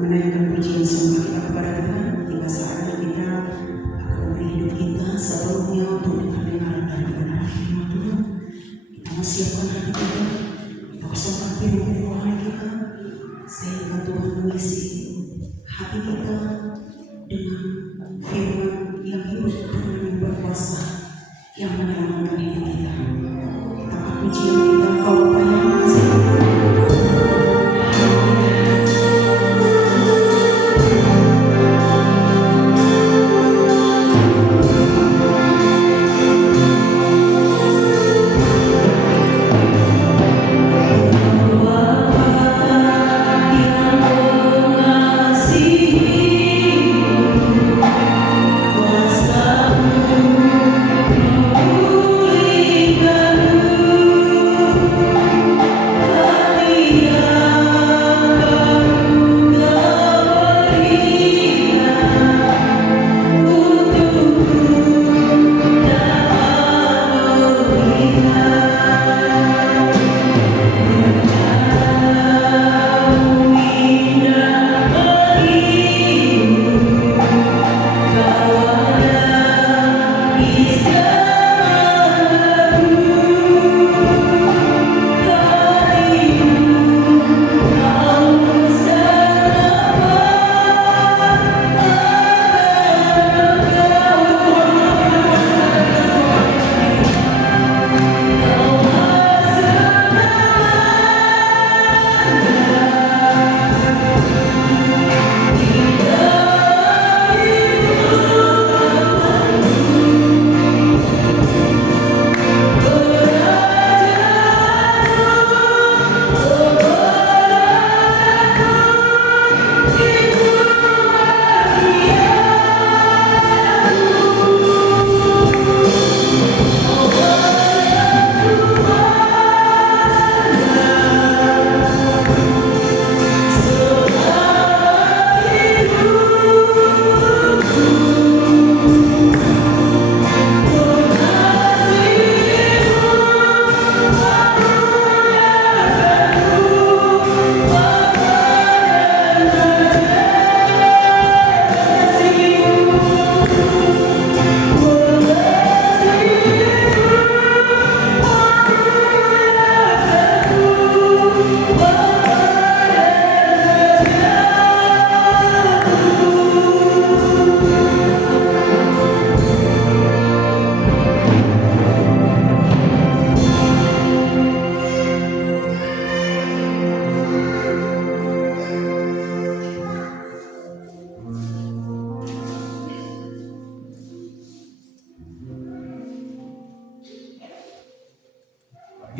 menaikkan pujian sembah kita kepada Tuhan. Tiba saatnya kita akan memberi hidup kita sepenuhnya untuk dengar dari kebenaran firman Tuhan. Kita mempersiapkan hati kita, kita kosongkan firman kita, sehingga Tuhan mengisi hati kita dengan firman yang hidup dan yang berkuasa, yang menyelamatkan hidup kita. Kita akan pujian kita, kau Bapa yang mengasihi.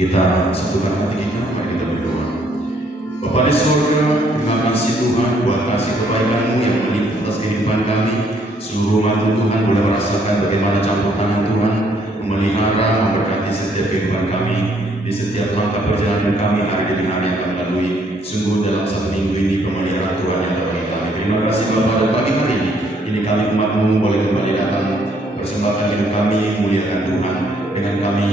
Kita satukan hati kita, mari kita berdoa. Bapa di surga, terima kasih Tuhan buat kasih kebaikan-Mu yang melimpah atas kehidupan kami. Seluruh umat Tuhan boleh merasakan bagaimana campur tangan Tuhan memelihara, memberkati setiap kehidupan kami di setiap langkah perjalanan kami hari demi hari yang kami lalui. Sungguh dalam satu minggu ini pemeliharaan Tuhan yang terbagi kami. Terima kasih Bapa, dan pagi hari ini kami umat-Mu boleh kembali datang persembahkan hidup kami, muliakan Tuhan dengan kami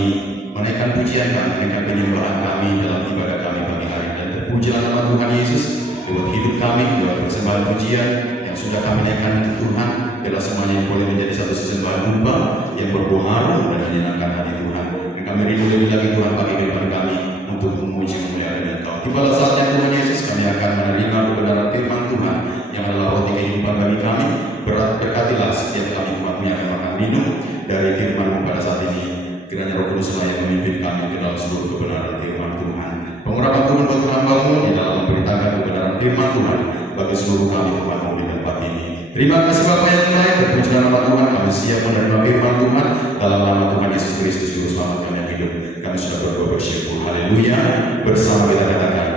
menaikkan pujian kami, menaikkan penyembahan kami dalam ibadah kami pagi hari. Dan terpujilah nama Tuhan Yesus buat hidup kami, buat persembahan pujian yang sudah kami naikkan Tuhan. Biarlah semuanya yang boleh menjadi satu sesembahan rupa yang berbau harum dan menyenangkan hati Tuhan. Dan kami rindu lebih lagi Tuhan bagi kehidupan kami untuk memuji memuliakan Engkau. Tibalah saatnya Tuhan Yesus, kami akan menerima kebenaran firman Tuhan yang adalah roti kehidupan bagi kami. Berkatilah setiap kami umat-Mu yang akan makan minum dari firman-Mu pada saat ini. Kiranya Roh Kudus yang memimpin kami ke dalam seluruh kebenaran firman Tuhan. Pengurapan Tuhan buat hamba-Mu di dalam memberitakan kebenaran firman Tuhan bagi seluruh kami umat-Mu di tempat ini. Terima kasih Bapa yang baik, terpujilah nama Tuhan. Kami siap menerima firman Tuhan dalam nama Tuhan Yesus Kristus Juru Selamat kami yang hidup. Kami sudah berdoa bersyukur. Haleluya. Bersama kita katakan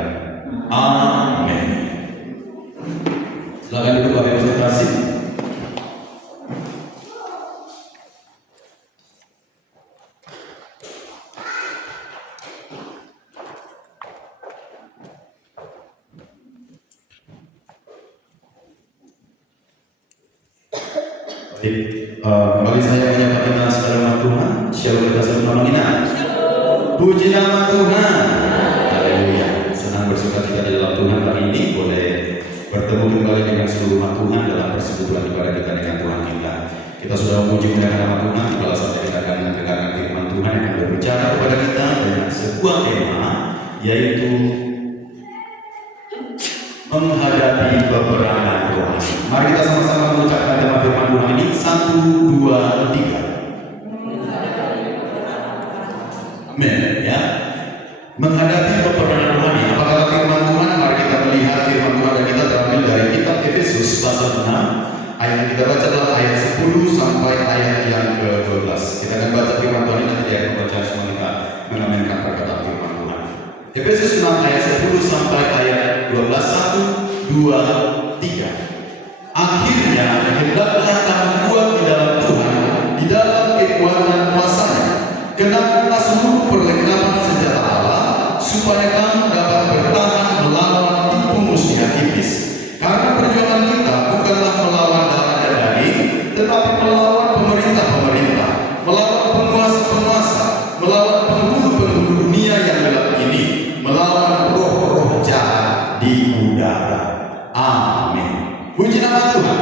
amin. Silakan duduk Bapak Ibu terkasih. Kembali saya menyapa kita sekalian Tuhan. Shalom, kita selalu mengingat. Puji nama Tuhan. Haleluya. Senang bersuka cita di dalam Tuhan hari ini boleh bertemu bertemu kembali dengan seluruh umat Tuhan dalam persekutuan ibadah kita dengan Tuhan kita. Kita sudah memuji memuliakan nama Tuhan, pada saatnya kita akan mendengarkan firman Tuhan yang akan berbicara kepada kita dengan sebuah tema, yaitu menghadapi peperangan rohani. Mari kita sama-sama mengucapkan tema firman Tuhan ini. 1, 2, 3. Amin. Ya. Menghadapi peperangan rohani. Apa kata firman Tuhan? Mari kita melihat firman Tuhan dan kita terambil dari kitab Efesus pasal 6. Ayat yang kita baca adalah ayat 10 sampai ayat yang ke-12. Kita akan baca firman Tuhan ini nanti di ayat pembacaan semua kita mengaminkan perkataan firman Tuhan. Efesus 6 ayat 10 sampai ayat 12. 1, 2, 3. Akhirnya hendaklah kamu kuat di dalam Tuhan, di dalam kekuatan kuasa-Nya. Kenakanlah seluruh perlengkapan senjata Allah, supaya kamu dapat bertahan melawan tipu muslihat iblis. Karena perjuangan kita bukanlah melawan darah dan daging, tetapi melawan pemerintah-pemerintah, melawan penguasa-penguasa, melawan penghulu-penghulu dunia yang gelap ini, melawan roh-roh jahat di udara. Amin. Puji nama Tuhan.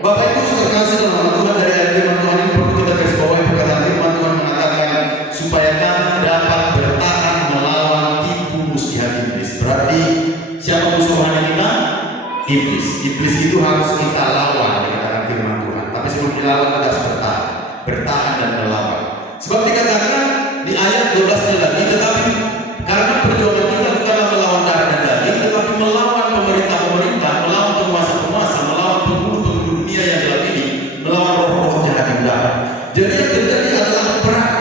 Bapak Ibu terkasih dalam nama Tuhan, dari ayat firman Tuhan ini perlu kita garis bawahi perkataan firman Tuhan mengatakan supaya kamu dapat bertahan melawan tipu muslihat iblis. Berarti siapa musuh rohani kita? Iblis. Iblis itu harus kita lawan, dikatakan firman Tuhan. Tapi sebelum dilawan kita harus bertahan dan melawan. Sebab dikatakan di ayat 12 lagi, tetapi karena perjuangan kita bukanlah melawan darah dan daging, tetapi melawan pemerintah-pemerintah, melawan penguasa-penguasa, melawan penghulu-penghulu dunia yang gelap ini, melawan roh-roh jahat di udara. Jadi yang terjadi adalah perang.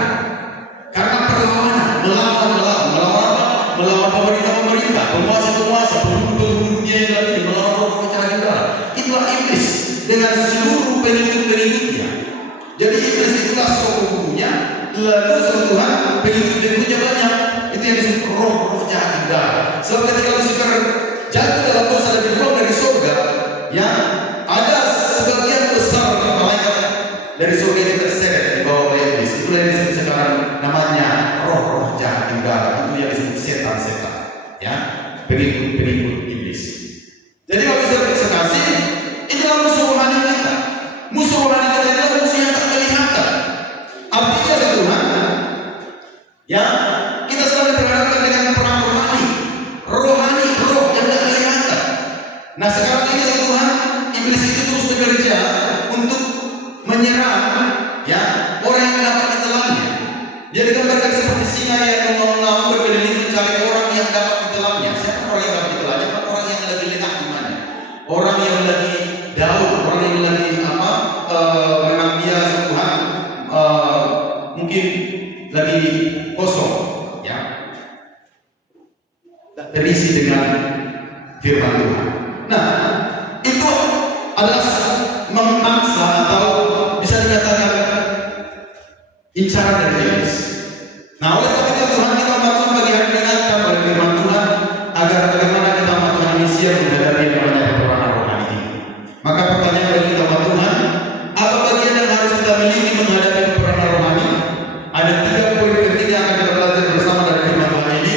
Karena perlawanan, melawan pemerintah-pemerintah, penguasa-penguasa, penghulu-penghulu dunia yang gelap ini, melawan roh-roh jahat di udara. Itulah iblis dengan seluruh pengikut-pengikutnya. Jadi iblis itulah sekutunya, lalu sama Tuhan pengikut-pengikutnya banyak. Itu yang disebut roh-roh jahat di udara. Sebab ketika Lucifer jatuh dalam dosa dan dibuang dari surga, ya ada sebagian besar malaikat dari surga itu terseret di bawah oleh iblis. Itulah yang disebut sekarang namanya roh-roh jahat di udara. Itu yang disebut setan-setan, ya, pengikut-pengikut iblis. Jadi kalau bisa kasih, itulah musuh rohani kita. Musuh rohani kita adalah musuh yang tak kelihatan. Artinya Tuhan, ya, kita sedang berhadapan dengan perang rohani, roh yang tak kelihatan. Nah sekarang ini Tuhan, iblis itu terus bekerja untuk menyerang, ya, orang yang dapat ditelannya. Dia digambarkan seperti singa yang mengaum berkeliling mencari orang yang dapat ditelannya. Siapa orang yang dapat ditelannya? Orang yang lagi lengah di mana? Orang yang lagi daun, orang yang lagi memang dia Tuhan mungkin lagi kosong, ya, terisi dengan firman Tuhan. Nah, itu adalah memangsa atau bisa dikatakan incaran dari iblis. Nah, oleh sebab itu Tuhan kita bangun bagi hari mengingatkan oleh firman Tuhan agar bagaimana kita Tuhan ini siap menghadapi yang namanya peperangan rohani ini. Maka pertanyaan bagi kita Tuhan, apa bagian yang harus kita miliki menghadapi peperangan rohani? Ada 3 poin penting yang akan kita belajar bersama dari firman Tuhan ini.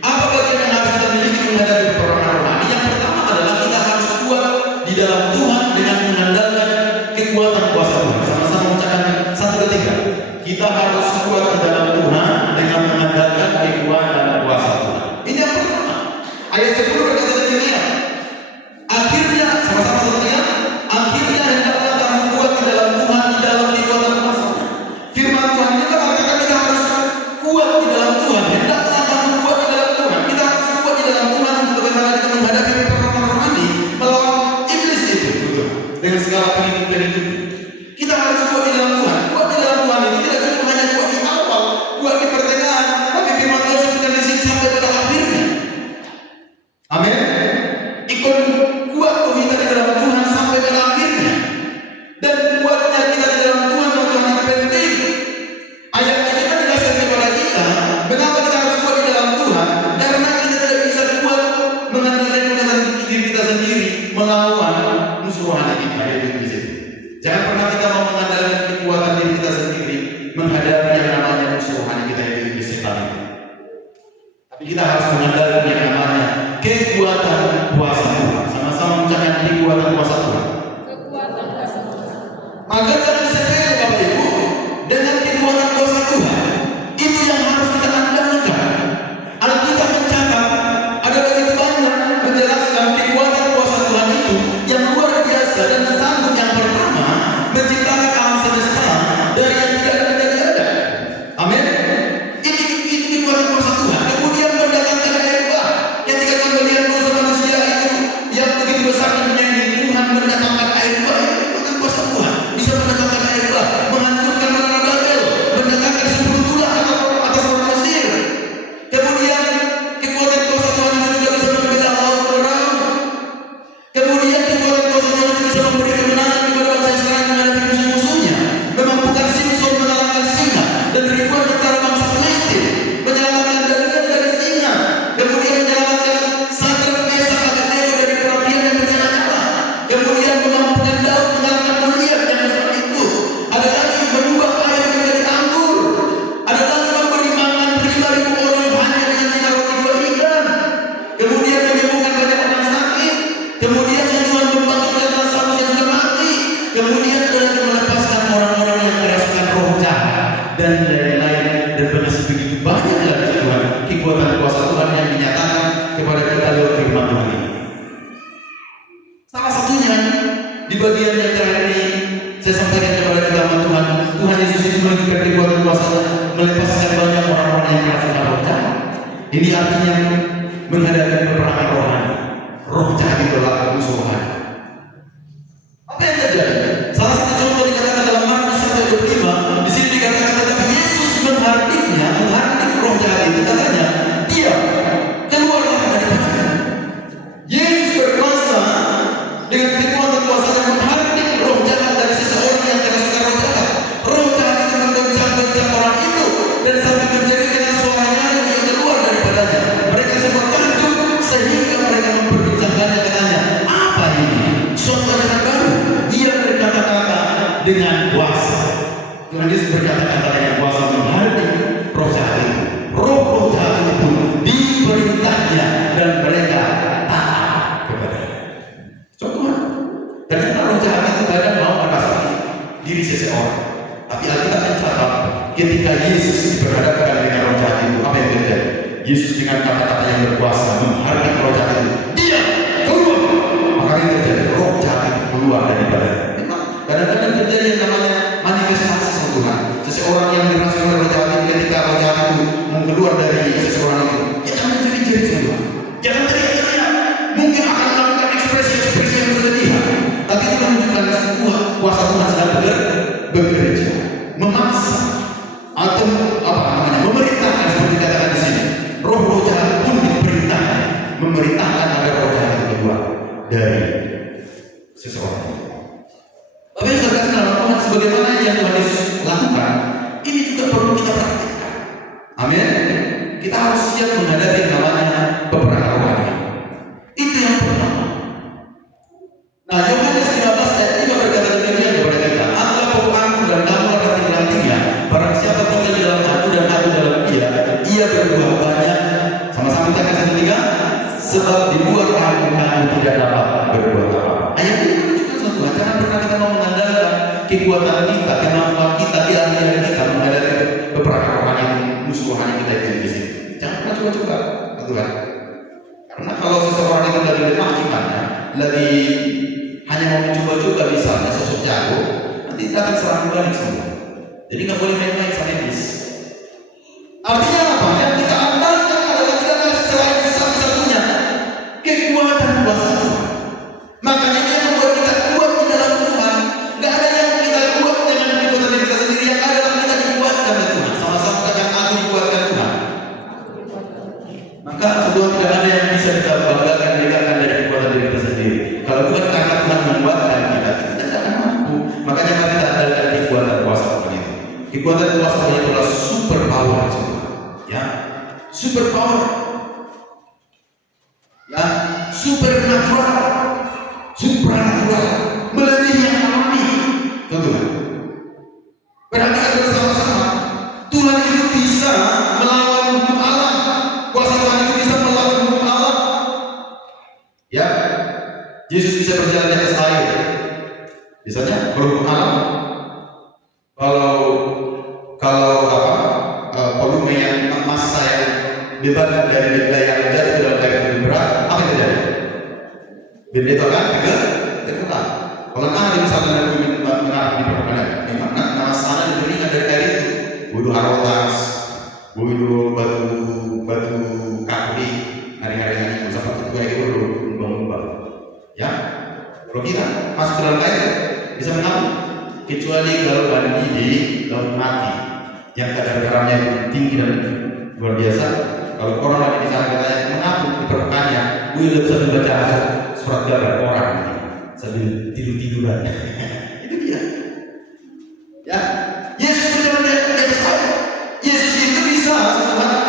Apa bagian yang harus kita miliki menghadapi peperangan rohani? Yang pertama adalah kita harus kuat di dalam Tuhan dengan mengandalkan kekuatan kuasa Tuhan. Sama-sama ucapkan 1, 2, 3. Kita harus kuat di dalam Tuhan dengan mengandalkan kekuatan kuasa Tuhan. Ini yang pertama. Ayat 10 berkata demikian. Akhirnya, sama-sama sebenarnya, akhirnya hendaklah kamu kuat di dalam Tuhan, di dalam kekuatan kuasa. Firman Tuhan ini mengatakan kita harus kuat di dalam Tuhan. Hendaklah kamu kuat di dalam Tuhan. Kita harus kuat di dalam Tuhan untuk bagaimana kita menghadapi peperangan rohani melawan iblis itu, betul. Dengan segala pengikut-pengikut. Kita harus kuat di dalam Tuhan. Kuat di dalam Tuhan ini tidak cuma hanya kuat di awal, kuat di pertengahan, tapi firman Tuhan sebutkan di sini sampai pada akhirnya. Amin. Ikut kuat kita di dalam Tuhan sampai pada akhirnya. Dan kuatnya kita di dalam Tuhan itu penting. Ayat ini kan dikasih kepada kita. Mengapa kita harus kuat di dalam Tuhan? Karena kita tidak bisa kuat mengandalkan diri kita sendiri melawan musuh rohani kita. Itu di situ. Jangan pernah kita mau mengandalkan kekuatan diri kita sendiri menghadapi yang namanya musuh rohani kita itu di setan itu. Tapi kita harus mengandalkan yang namanya kekuatan kuasa Tuhan. Sama-sama Ini artinya menghadapi peperangan rohani. Roh jahat itu adalah musuh rohani. Apa yang terjadi? Salah satu contoh dikatakan dalam Markus 1:25. Di sini dikatakan tetapi Yesus menghardik roh jahat itu, katanya, dia keluarlah daripadanya. Yesus berkuasa dengan kekuatan kuasa dan menghardik roh jahat dari seseorang yang kerasukan roh jahat. Roh jahat itu menggoncang-goncang orang itu dan sampai menjadi dengan suaranya yang keluar daripadanya. Mereka semua takjub sehingga mereka memperbincangkannya, katanya, apa ini? Suatu ajaran baru. Ia berkata-kata dengan kuasa. Tuhan Yesus berkata-kata dengan kuasa menghardik roh jahat itu. Roh jahat itu pun diperintahnya dan mereka taat kepadanya. Contohnya, ternyata roh jahat itu kadang mau merasai diri seseorang. Tapi Alkitab mencatat ketika Yesus berhadapan dengan roh jahat itu, apa yang terjadi? Yesus dengan kata-kata yang berkuasa menghardik roh jahat itu. Dia keluar. Maka yang terjadi, roh jahat itu keluar daripadanya. Memang kadang-kadang terjadi yang namanya manifestasi sama Tuhan. Seseorang yang dirasuki oleh roh jahat itu, ketika roh jahat itu mau keluar dari seseorang itu, jangan menjadi-jadi semua. Jangan teriak-teriak. Mungkin akan melakukan ekspresi-ekspresi yang berlebihan, tapi itu menunjukkan sebuah kuasa Tuhan sedang bekerja, memaksa atau memerintahkan, seperti dikatakan di sini. Roh jahat pun diperintahkan, memerintahkan agar roh jahat itu keluar dari seseorang. Tapi saudara dalam Tuhan, sebagaimana yang Tuhan Yesus lakukan, ini juga perlu kita praktikkan. Amin. Kita harus siap menghadapi namanya peperangan rohani. Itu yang pertama. Nah, Yohanes 15 ayat 5 berkata demikian kepada kita, anggap bahwa aku dan kamu akan tinggal-tinggal. Barang siapa tinggal di dalam aku dan aku dalam dia, ia berbuah banyak. Sama-sama kita kasih ketiga, sebab di luar aku kamu tidak dapat berbuat apa. Ayat ini menunjukkan suatu jangan pernah kita mau mengandalkan kekuatan kita, kemampuan kita, keahlian kita menghadapi peperangan rohani, musuh rohani kita itu di sini. Jangan pernah coba-coba, Tuhan. Karena kalau seseorang itu lagi lemah imannya, lagi hanya mau mencoba-coba misalnya sosok jago, nanti kita akan serang balik semua. Jadi nggak boleh main-main sama iblis. Artinya apa? Yang kita andalkan adalah tidak ada selain satu-satunya kekuatan kuasa Tuhan. Makanya dia membuat kita kuat di dalam Tuhan. Nggak ada yang kita kuat dengan kekuatan diri kita sendiri. Yang ada adalah kita dikuatkan oleh Tuhan. Sama-sama katakan aku dikuatkan Tuhan. Maka sebuah tidak ada yang bisa kita banggakan dari kekuatan diri kita sendiri. Kalau bukan karena Tuhan menguatkan kita, kita tidak akan mampu. Makanya mari kita andalkan kekuatan kuasa Tuhan itu. Kekuatan kuasa Tuhan itu adalah super power, ya, super power, ya, supernatural, supranatural, melebihi yang alami. Tentu. Berarti kita bersama-sama. Tuhan itu bisa melawan hukum alam. Kuasa Tuhan itu bisa melawan hukum alam. Ya, Yesus bisa berjalan di atas air. Misalnya berhukum alam. Kalau volume yang massa yang beban dari benda yang jatuh ke dalam air lebih berat, apa yang terjadi? Benda itu akan tergerak. Kalau ada misalnya mengarah di permukaan, memang nama sana lebih ringan dari air itu. Butuh arotas, butuh batu kakri, hari-hari ini sampai itu kayak gitu lubang-lubang. Ya, kalau kita masuk ke dalam air bisa mengalir, kecuali kalau mandi di laut mati yang kadar garamnya tinggi dan luar biasa. Kalau orang lagi di sana katanya mengapung di permukaannya, gue lebih bisa membaca surat gambar orang sambil tidur-tiduran. Itu dia. Ya, Yesus berjalan di atas air. Yesus itu bisa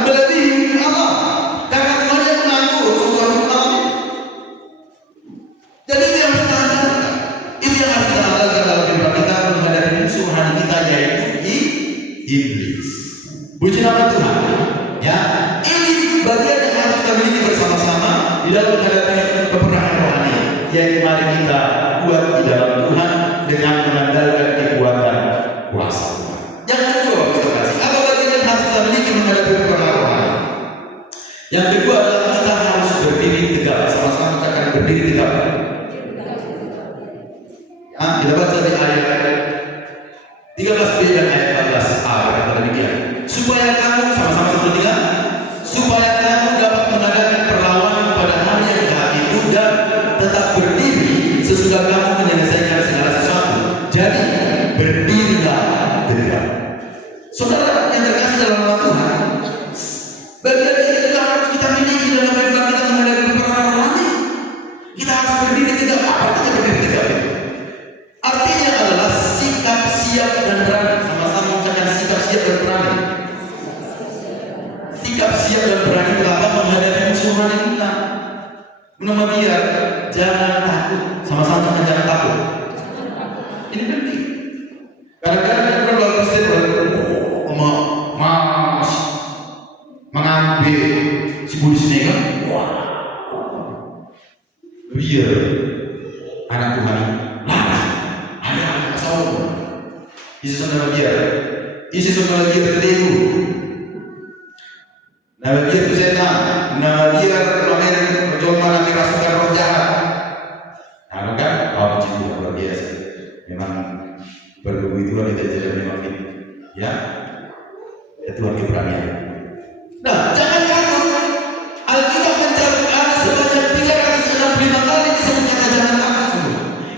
melebihi Allah karena Tuhan yang mengatur sebuah hukum alam. Jadi itu yang harus kita andalkan. Itu yang harus kita andalkan dalam kehidupan kita menghadapi musuh rohani kita, yaitu iblis. Puji nama Tuhan. Ya, ini bagian yang harus kita miliki bersama-sama di dalam menghadapi peperangan rohani. Yaitu mari kita kuat di dalam Tuhan dengan mengandalkan kekuatan kuasa Tuhan. Yang kedua, apa bagian yang harus kita miliki menghadapi peperangan rohani? Yang kedua adalah kita harus berdiri tegak. Sama-sama kita akan berdiri tegak. Ya, kita baca di ayat 13b dan ayat 14a berkata demikian. Supaya kamu sama-sama seperti supaya kamu Sikap siap dan berani berapa menghadapi musuh kita. Menurut dia, jangan takut. Sama-sama jangan takut. Ini penting. Kadang-kadang kita berlalu mengambil si Budi Sinega. Biar anak Tuhan larang, anak Saul. Yesus adalah dia. Yesus adalah dia tertipu. Nama dia itu setan. Nama dia mencoba nanti rasukan roh jahat. Nah, kan? Oh, itu luar biasa. Memang berguru itulah kita jadi memang ya. Itu lagi berani. Nah, jangan takut. Alkitab mencatat ada sebanyak 365 kali disebutnya jangan takut.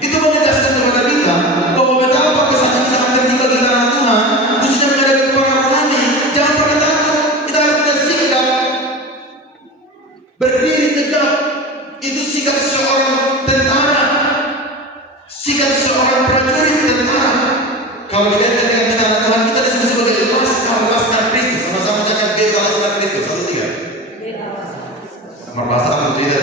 Itu menegaskan kepada kita bahwa betapa pesan ini sangat penting bagi anak Tuhan, khususnya menghadapi para rohani. Jangan pernah takut. Kita harus bersikap berdiri tegak. Itu sikap seorang tentara, sikap seorang prajurit tentara. Kalau dikaitkan dengan kita anak Tuhan, kita disebut sebagai laskar Kristus. Sama-sama jangan beta laskar Kristus. 1 3. Nomor bahasa apa cerita?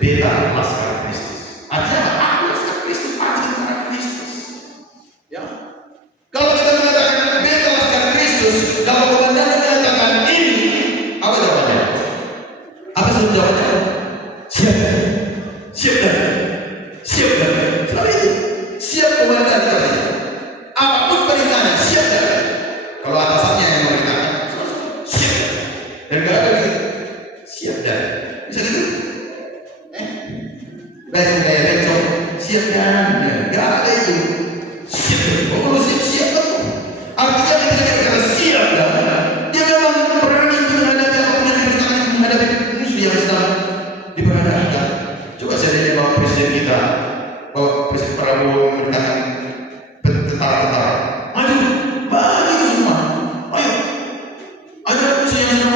Beta laskar Kristus. Artinya apa? Aku laskar Kristus, pasti tentara Kristus. Ya. Kalau kita mengatakan beta laskar Kristus, kalau komandan mengatakan ini, apa jawabannya? Apa sebelum jawabannya? Siap, siap dan siap dan. Selalu itu. Siap komandan tadi. Apapun perintahnya, siap dan. Kalau atasannya yang memerintahkan, siap dan gak ada gitu. Siap dan. Bisa gitu? Besok siap dan. Gak ada itu. Siap dan. Kalau siap kan. Artinya kita kata siap dan. Dia memang berani untuk menghadapi apapun yang diperintahkan untuk menghadapi musuh yang sedang diperhadapkan. Coba saya lihat bahwa presiden kita, bahwa Presiden Prabowo memerintahkan tentara-tentara, maju semua, ayo, ada musuh yang sedang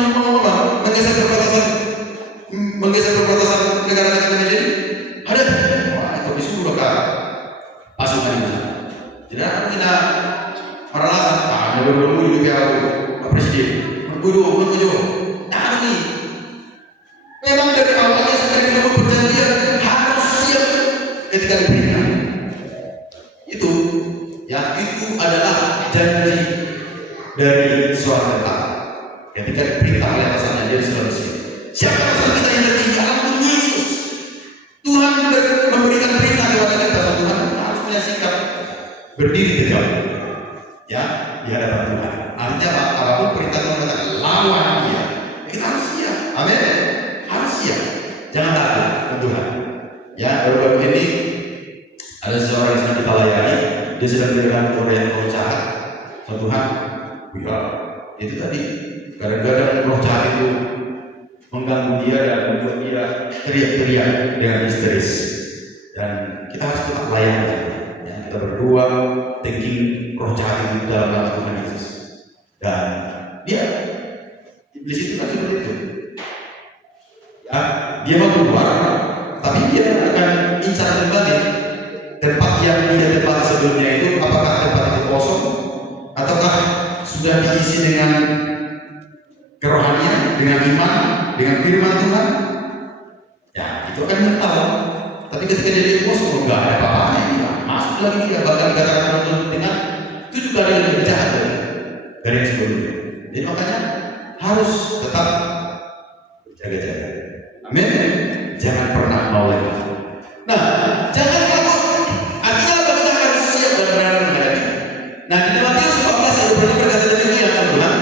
menggeser perbatasan negara kita ini, ada, wah itu disuruh kan, pasukan itu, tidak kita merasa, ada berlalu di pihak Pak Presiden, berkudu, nah ini. Memang dari awalnya sampai kita berjanjian harus siap ketika diberikan. Itu adalah janji dari seorang tentara. Ketika diperintah oleh atasannya dia selalu siap. Siapa atasan kita yang tertinggi? Ampun Yesus. Tuhan memberikan perintah kepada kita. Tuhan harus punya sikap berdiri tegak. Ya, di hadapan Tuhan. Artinya apapun perintah Tuhan katakan lawan dia. Kita harus siap. Amin. Siap, jangan takut Tuhan. Ya, baru-baru ini ada seorang yang sedang kita layani, dia sedang diberikan oleh roh jahat. Tuhan, itu tadi kadang-kadang roh jahat itu mengganggu dia dan membuat dia teriak-teriak dengan histeris. Dan kita harus tetap layani. Ya, kita berdua thinking roh jahat itu dalam nama Tuhan Yesus. Dan dia iblis itu kan seperti itu. Ya, dia mau keluar, tapi dia akan incar kembali tempat yang dia tempati sebelumnya itu. Apakah tempat itu kosong, ataukah sudah diisi dengan kerohanian, dengan iman, dengan firman Tuhan? Ya, itu akan mental. Tapi ketika dia kosong, enggak ada apa-apanya, dia masuk lagi dia bahkan dikatakan dengan 7 kali lebih jahat dari yang sebelumnya. Jadi makanya harus tetap jaga-jaga. Amin. Jangan pernah mau lagi. Nah, jangan takut. Artinya apa? Kita harus siap dan berani menghadapi. Nah, di Matius 14 ayat 20 berkata demikian Tuhan.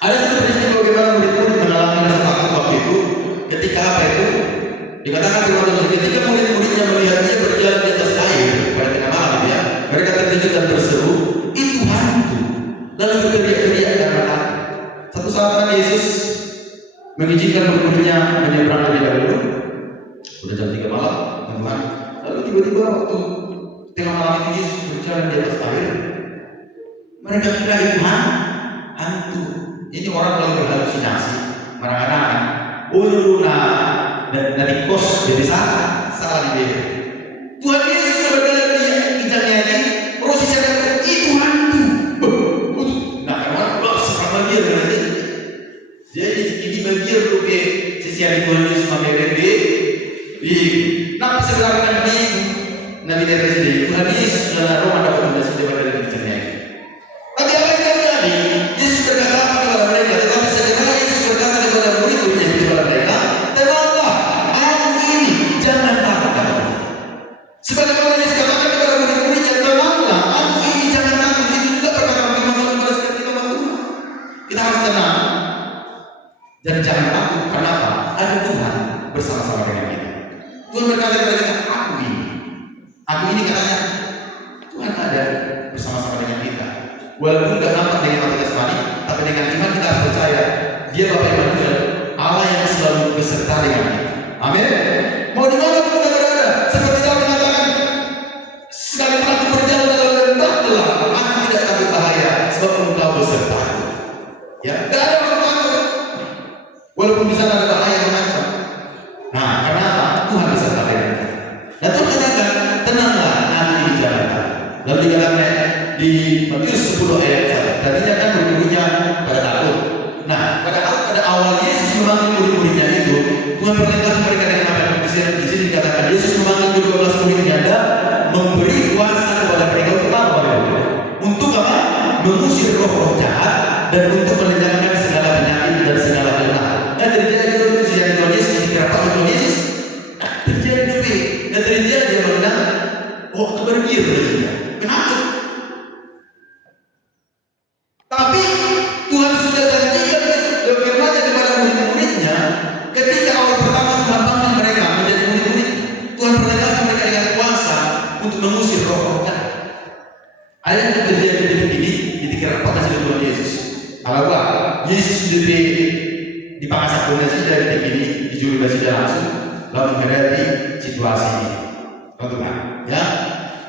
Ada satu peristiwa bagaimana murid-murid mengalami rasa takut waktu itu. Ketika apa itu? Dikatakan ketika murid-muridnya melihat dia berjalan di atas air pada tengah malam, ya, mereka terkejut dan berseru, itu hantu. Lalu berteriak-teriak karena takut. Satu saat kan Yesus mengizinkan murid-muridnya menyeberang lebih dahulu. Udah jam 3 malam, teman-teman. Lalu tiba-tiba waktu tengah malam itu Yesus berjalan di atas air. Mereka kira itu hantu. Ini orang kalau berhalusinasi, marah-marah. Nanti kos jadi salah dia. Tuhan Yesus sudah berjalan di kijangnya ini, prosesnya itu hantu. Nah, karena sekarang dia berarti Jadi ini bagian rugi sisi yang Tuhan Yesus mengatakan di nabi sebenarnya di Nabi Residen Tuhan Yesus dalam Roma dapat menjadi daripada bicaranya. Tapi apa yang terjadi? Yesus berkata kepada mereka, tetapi segera Yesus berkata kepada murid-muridnya kepada mereka, tenanglah, aku ini, jangan takut. Sebagaimana Yesus katakan kepada murid-muridnya, tenanglah, aku ini, jangan takut. Itu juga perkataan firman Tuhan kepada setiap kita manusia. Kita harus tenang dan jangan takut. Karena apa? Ada Tuhan bersama-sama dengan kita. Tuhan berkata kepada kita, aku ini katanya Tuhan ada bersama-sama dengan kita. Walaupun tidak nampak dengan mata jasmani, tapi dengan iman kita harus percaya Dia Bapa yang Maha, Allah yang selalu beserta dengan kita. Amin. Mau di mana kita berada? Seperti Daud mengatakan, sekalipun aku berjalan dalam lembah gelap, aku tidak takut bahaya, sebab Engkau besertaku. Ya, tidak ada maksud takut. Walaupun di sana ada bahaya mengancam. Nah, karena apa? Tuhan beserta dengan kita. Dan Tuhan katakan, tenanglah, aku ini jangan takut. Lalu dikatakan di Matius 10 ayat 1. Tadinya kan murid-muridnya pada takut. Nah, pada awal Yesus memanggil murid-muridnya itu, Tuhan perintahkan mereka dengan apa? Di sini dikatakan Yesus memanggil 12 muridnya dan memberi kuasa kepada mereka untuk apa? Untuk apa? Mengusir roh-roh jahat dan untuk menenangkan segala penyakit dan segala kelemahan. Dan terjadi itu sejak Tuhan Yesus diterapkan Tuhan Yesus. Terjadi juga. Dan terjadi dia mengenal waktu berbiar dia. Kenapa? Tapi Tuhan sudah janjikan firman-Nya kepada murid-muridnya ketika awal pertama Tuhan panggil mereka menjadi murid-murid. Tuhan perintahkan mereka dengan kuasa untuk mengusir roh-roh jahat. Ada yang terjadi di detik ini dikira-kira Tuhan Yesus. Kalau Yesus di pangkat kondisi dari detik ini dijuru basi langsung lalu menghadapi situasi ini. Tentukan, ya.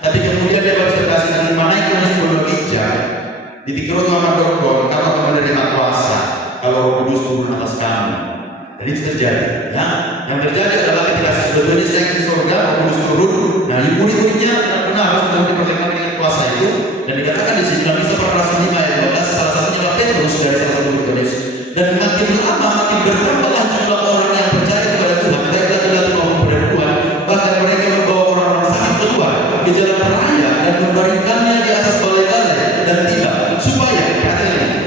Tapi kemudian dia bersertasi dengan menaik ke psikologi di pikiran Muhammad Doktor, kalau menerima kuasa, kalau Roh Kudus turun atas kamu. Dan itu terjadi, ya. Yang terjadi adalah ketika sebetulnya saya di surga, Roh Kudus turun. Nah, murid-muridnya benar harus diperlihatkan dengan kuasa itu. Dan dikatakan di sini dalam Kisah Para Rasul 5 ayat 12, salah satunya adalah Petrus dari salah satu murid Yesus. Dan makin lama makin bertambahlah jumlah orang yang percaya kepada Tuhan, baik laki-laki maupun perempuan. Bahkan mereka membawa orang-orang sakit keluar ke jalan raya dan membaringkannya di atas balai-balai dan tiba supaya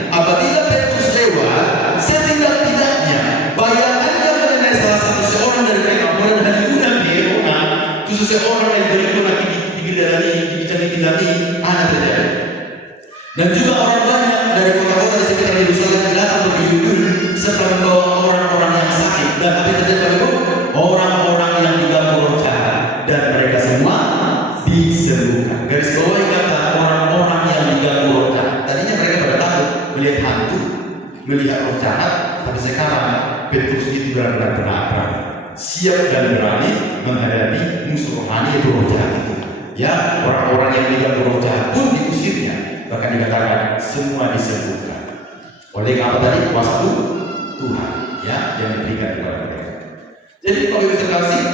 apabila Petrus lewat, setidak-tidaknya bayangannya mengenai salah satu seorang dari mereka mulai diundang di Herona, khusus seorang yang berikut lagi digilani anak terjadi. Dan juga orang banyak dari kota-kota di sekitar Yerusalem datang berjudul serta membawa orang-orang yang sakit. Dan apa yang terjadi itu? Orang-orang yang diganggu roh jahat dan mereka semua disembuhkan. Garis bawah kata orang-orang yang diganggu roh jahat. Tadinya mereka pada takut melihat hantu, melihat roh jahat, tapi sekarang Petrus itu benar-benar berani, siap dan berani menghadapi musuh rohani itu roh jahat itu. Ya, orang-orang yang diganggu roh jahat pun diusirnya, bahkan dikatakan semua disembuhkan. Oleh apa tadi? Kuasa Tuhan, ya, yang diberikan kepada mereka. Jadi kalau kita kasih,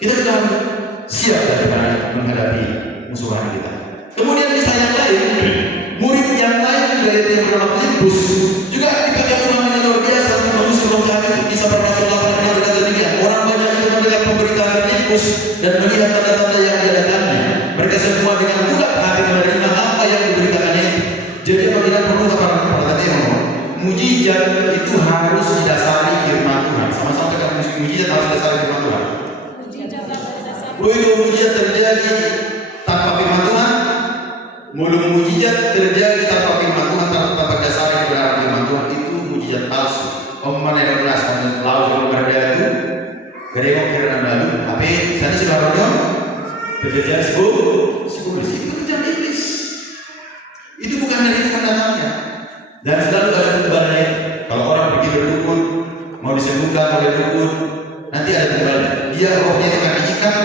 kita sudah siap dan berani menghadapi musuh rohani kita. Kemudian kisah yang lain, murid yang lain dari yang bernama Filipus juga dipakai Tuhan yang luar biasa untuk mengusir roh jahat itu. Kisah Para Rasul 8 ayat berkata demikian. Orang banyak itu mendengar pemberitaan Filipus dan melihat tanda-tanda yang diadakannya. Mereka semua dengan bulat hati menerima apa yang diberitakannya itu. Jadi tidak perlu kepada mujizat itu harus didasari firman Tuhan. Sama-sama kita mujizat harus didasari firman Tuhan. Mujizat terjadi tanpa firman Tuhan. Mujizat terjadi tanpa firman Tuhan, tanpa dasar kebenaran firman Tuhan, itu mujizat palsu. Mana yang menjelaskan laut yang berada itu gerewok kira lalu. Tapi tadi sebenarnya pekerjaan psikologis itu pekerjaan iblis. Itu bukan dari Tuhan datangnya. Dan selalu ada kembalinya. Kalau orang pergi berdukun, mau disembuhkan oleh dukun, nanti ada kembali. Dia rohnya akan diikat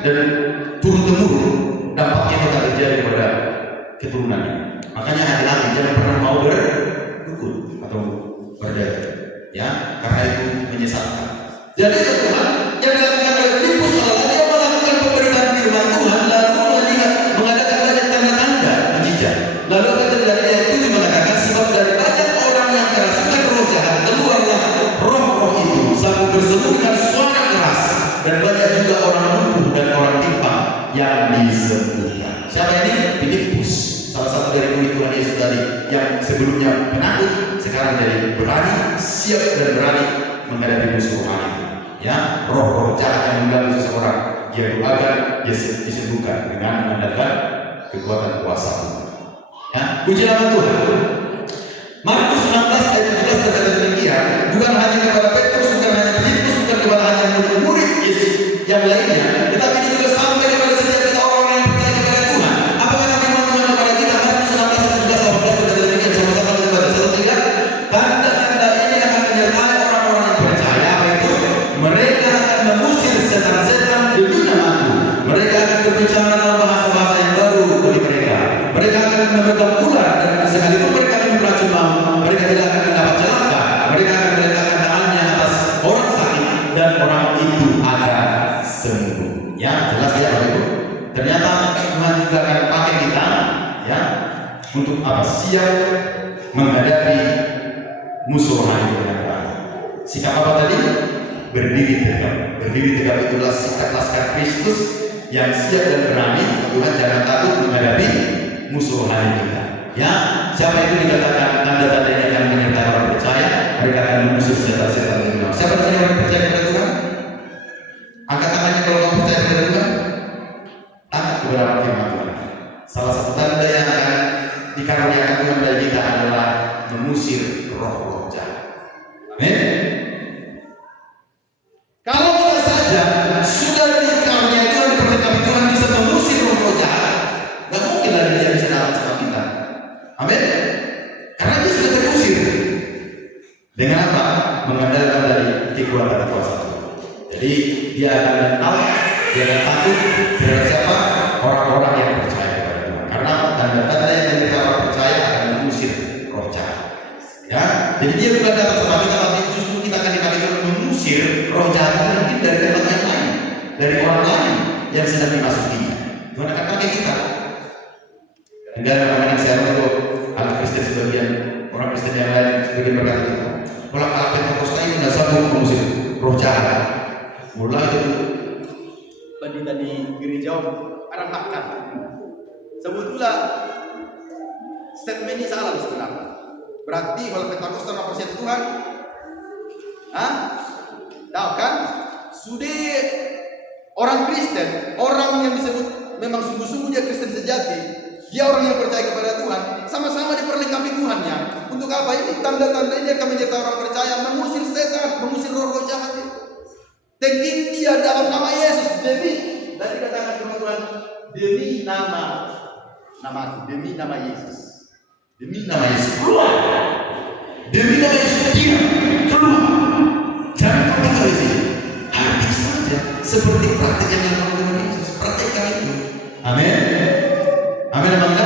dan turun temurun. Dampaknya akan terjadi kepada keturunannya. Makanya hati-hati jangan pernah mau berdukun atau berdaya. Ya, karena itu menyesatkan. Jadi teman-teman, yang dilakukan oleh Filipus adalah dia melakukan pemberitaan firman Tuhan lalu mengadakan banyak tanda-tanda mujizat. Lalu apa terjadi? Ayat 7 mengatakan sebab dari banyak orang yang kerasukan roh jahat keluarlah siap dan berani menghadapi musuh rohani itu. Ya, roh-roh jahat yang mengganggu seseorang, dia doakan, dia disembuhkan dengan mengandalkan kekuatan kuasa Tuhan. Ya, puji nama Tuhan. Markus 16 ayat 17 berkata demikian, bukan hanya kepada Petrus, bukan hanya Filipus, bukan kepada hanya murid-murid Yesus yang lainnya, tetapi ini juga sampai kepada setiap kita orang-orang yang percaya kepada Tuhan. Apa kata firman Tuhan kepada kita? Markus 16 ayat 17 berkata demikian, sama-sama kita baca. 1, 3. Tanda-tanda ini akan menyertai orang-orang yang percaya, yaitu mereka akan mengusir setan-setan demi namaku. Mereka akan berbicara dalam bahasa-bahasa yang baru bagi mereka. Mereka akan memegang ular dan sekalipun mereka minum racun maut, mereka tidak akan mendapat celaka. Mereka akan meletakkan tangannya atas orang sakit dan orang itu akan sembuh. Ya, jelas ya Bapak Ibu. Ternyata Tuhan juga akan pakai kita, ya, untuk apa? Siap menghadapi musuh rohani dengan baik. Sikap apa tadi? Berdiri tegak. Berdiri tegak itulah sikap laskar Kristus yang siap dan berani. Tuhan jangan takut menghadapi musuh rohani kita. Ya, siapa itu dikatakan tanda-tandanya yang menyertai orang percaya, mereka akan mengusir setan-setan dari dalam. Siapa di sini orang percaya kepada Tuhan? Angkat tangannya kalau kamu percaya kepada Tuhan. Angkat beberapa firman Tuhan. Salah satu tanda yang akan dikaruniakan Tuhan bagi kita adalah mengusir roh-roh jahat. Amin. Kalau kita saja sudah dikaruniai Tuhan, diperlengkapi Tuhan bisa mengusir roh-roh jahat, nggak mungkin ada dia bisa datang sama kita. Amin. Karena dia sudah terusir. Dengan apa? Mengandalkan dari kekuatan kuasa Tuhan. Jadi dia akan mental, dia akan takut terhadap siapa? Orang-orang yang percaya kepada Tuhan. Karena tanda-tanda yang kita orang percaya akan mengusir roh jahat. Ya, jadi dia bukan datang sama kita, tapi justru kita akan dikatakan mengusir roh jahat itu mungkin dari tempat yang lain, dari orang lain yang sedang dimasuki. Tuhan akan pakai kita. Enggak ada yang saya untuk anak Kristen sebagian orang Kristen yang lain sebagian berkata itu. Kalau anak Pentakosta itu nggak sanggup mengusir roh jahat. Mulai itu pendeta di gereja orang makan. Sebetulnya statement ini salah sebenarnya. Berarti kalau Pentakosta orang percaya Tuhan, tahu kan? Sudah orang Kristen, orang yang disebut memang sungguh-sungguh dia Kristen sejati, dia orang yang percaya kepada Tuhan, sama-sama diperlengkapi Tuhannya. Untuk apa? Ini tanda-tanda ini akan menyertai orang percaya, mengusir setan, mengusir roh-roh jahat itu. Tengking dia dalam nama Yesus, demi tadi katakan firman Tuhan, demi demi nama Yesus, demi nama Yesus keluar, demi nama Yesus dia keluar. Jangan kau di sini. Hati saja seperti praktik yang dilakukan dengan Yesus. Praktikkan itu. Amin. Amin. Amin.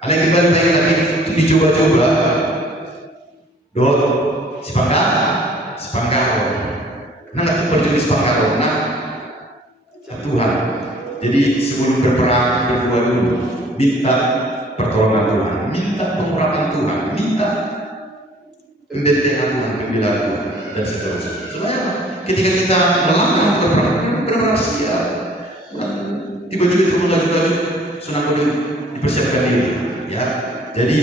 Ada yang kembali lagi dicoba-coba. Dot, sepangkaro. Nah, itu berjulis sepangkaro. Nah, Tuhan. Jadi sebelum berperang berdua dulu, minta pertolongan Tuhan, minta pengurapan Tuhan, minta pembentengan Tuhan, pembelaan Tuhan, dan seterusnya. Sebenarnya ketika kita melangkah berperang, benar-benar siap. Tiba-tiba itu melaju-laju, senang dipersiapkan diri. Ya, jadi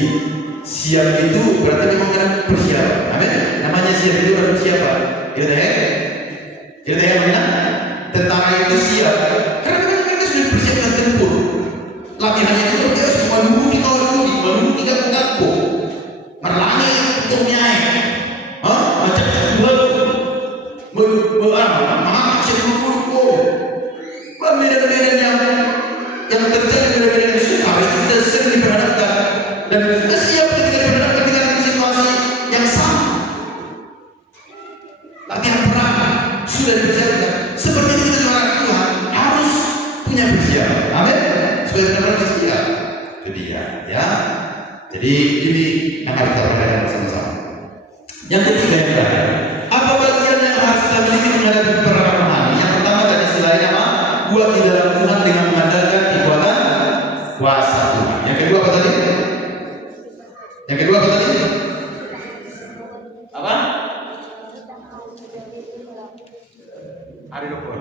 siap itu berarti memang kan persiapan. Amin. Namanya siap itu harus persiapan. Kita mana? Tentara itu siap. Karena mereka sudah dipersiapkan tempur. Latihannya itu dia semua dulu kita mengaku. Merangi untungnya. Macam medan-medan yang terjadi medan-medan yang sukar itu sudah sering diperhadapkan dan kita siap ketika diperhadapkan dengan situasi yang sama. Latihan perang sudah dipersiapkan. Seperti itu kita dengan Tuhan harus punya persiapan. Amin. Supaya benar-benar siap. Itu dia, ya. Jadi ini yang harus kita perhatikan bersama-sama. Yang ketiga yang terakhir, apa bagian yang harus kita miliki menghadapi peperangan rohani? Yang pertama tadi selain apa? Kuat di dalam Tuhan dengan mengandalkan kekuatan kuasa Tuhan. Yang kedua apa tadi? Apa? Hari dokter.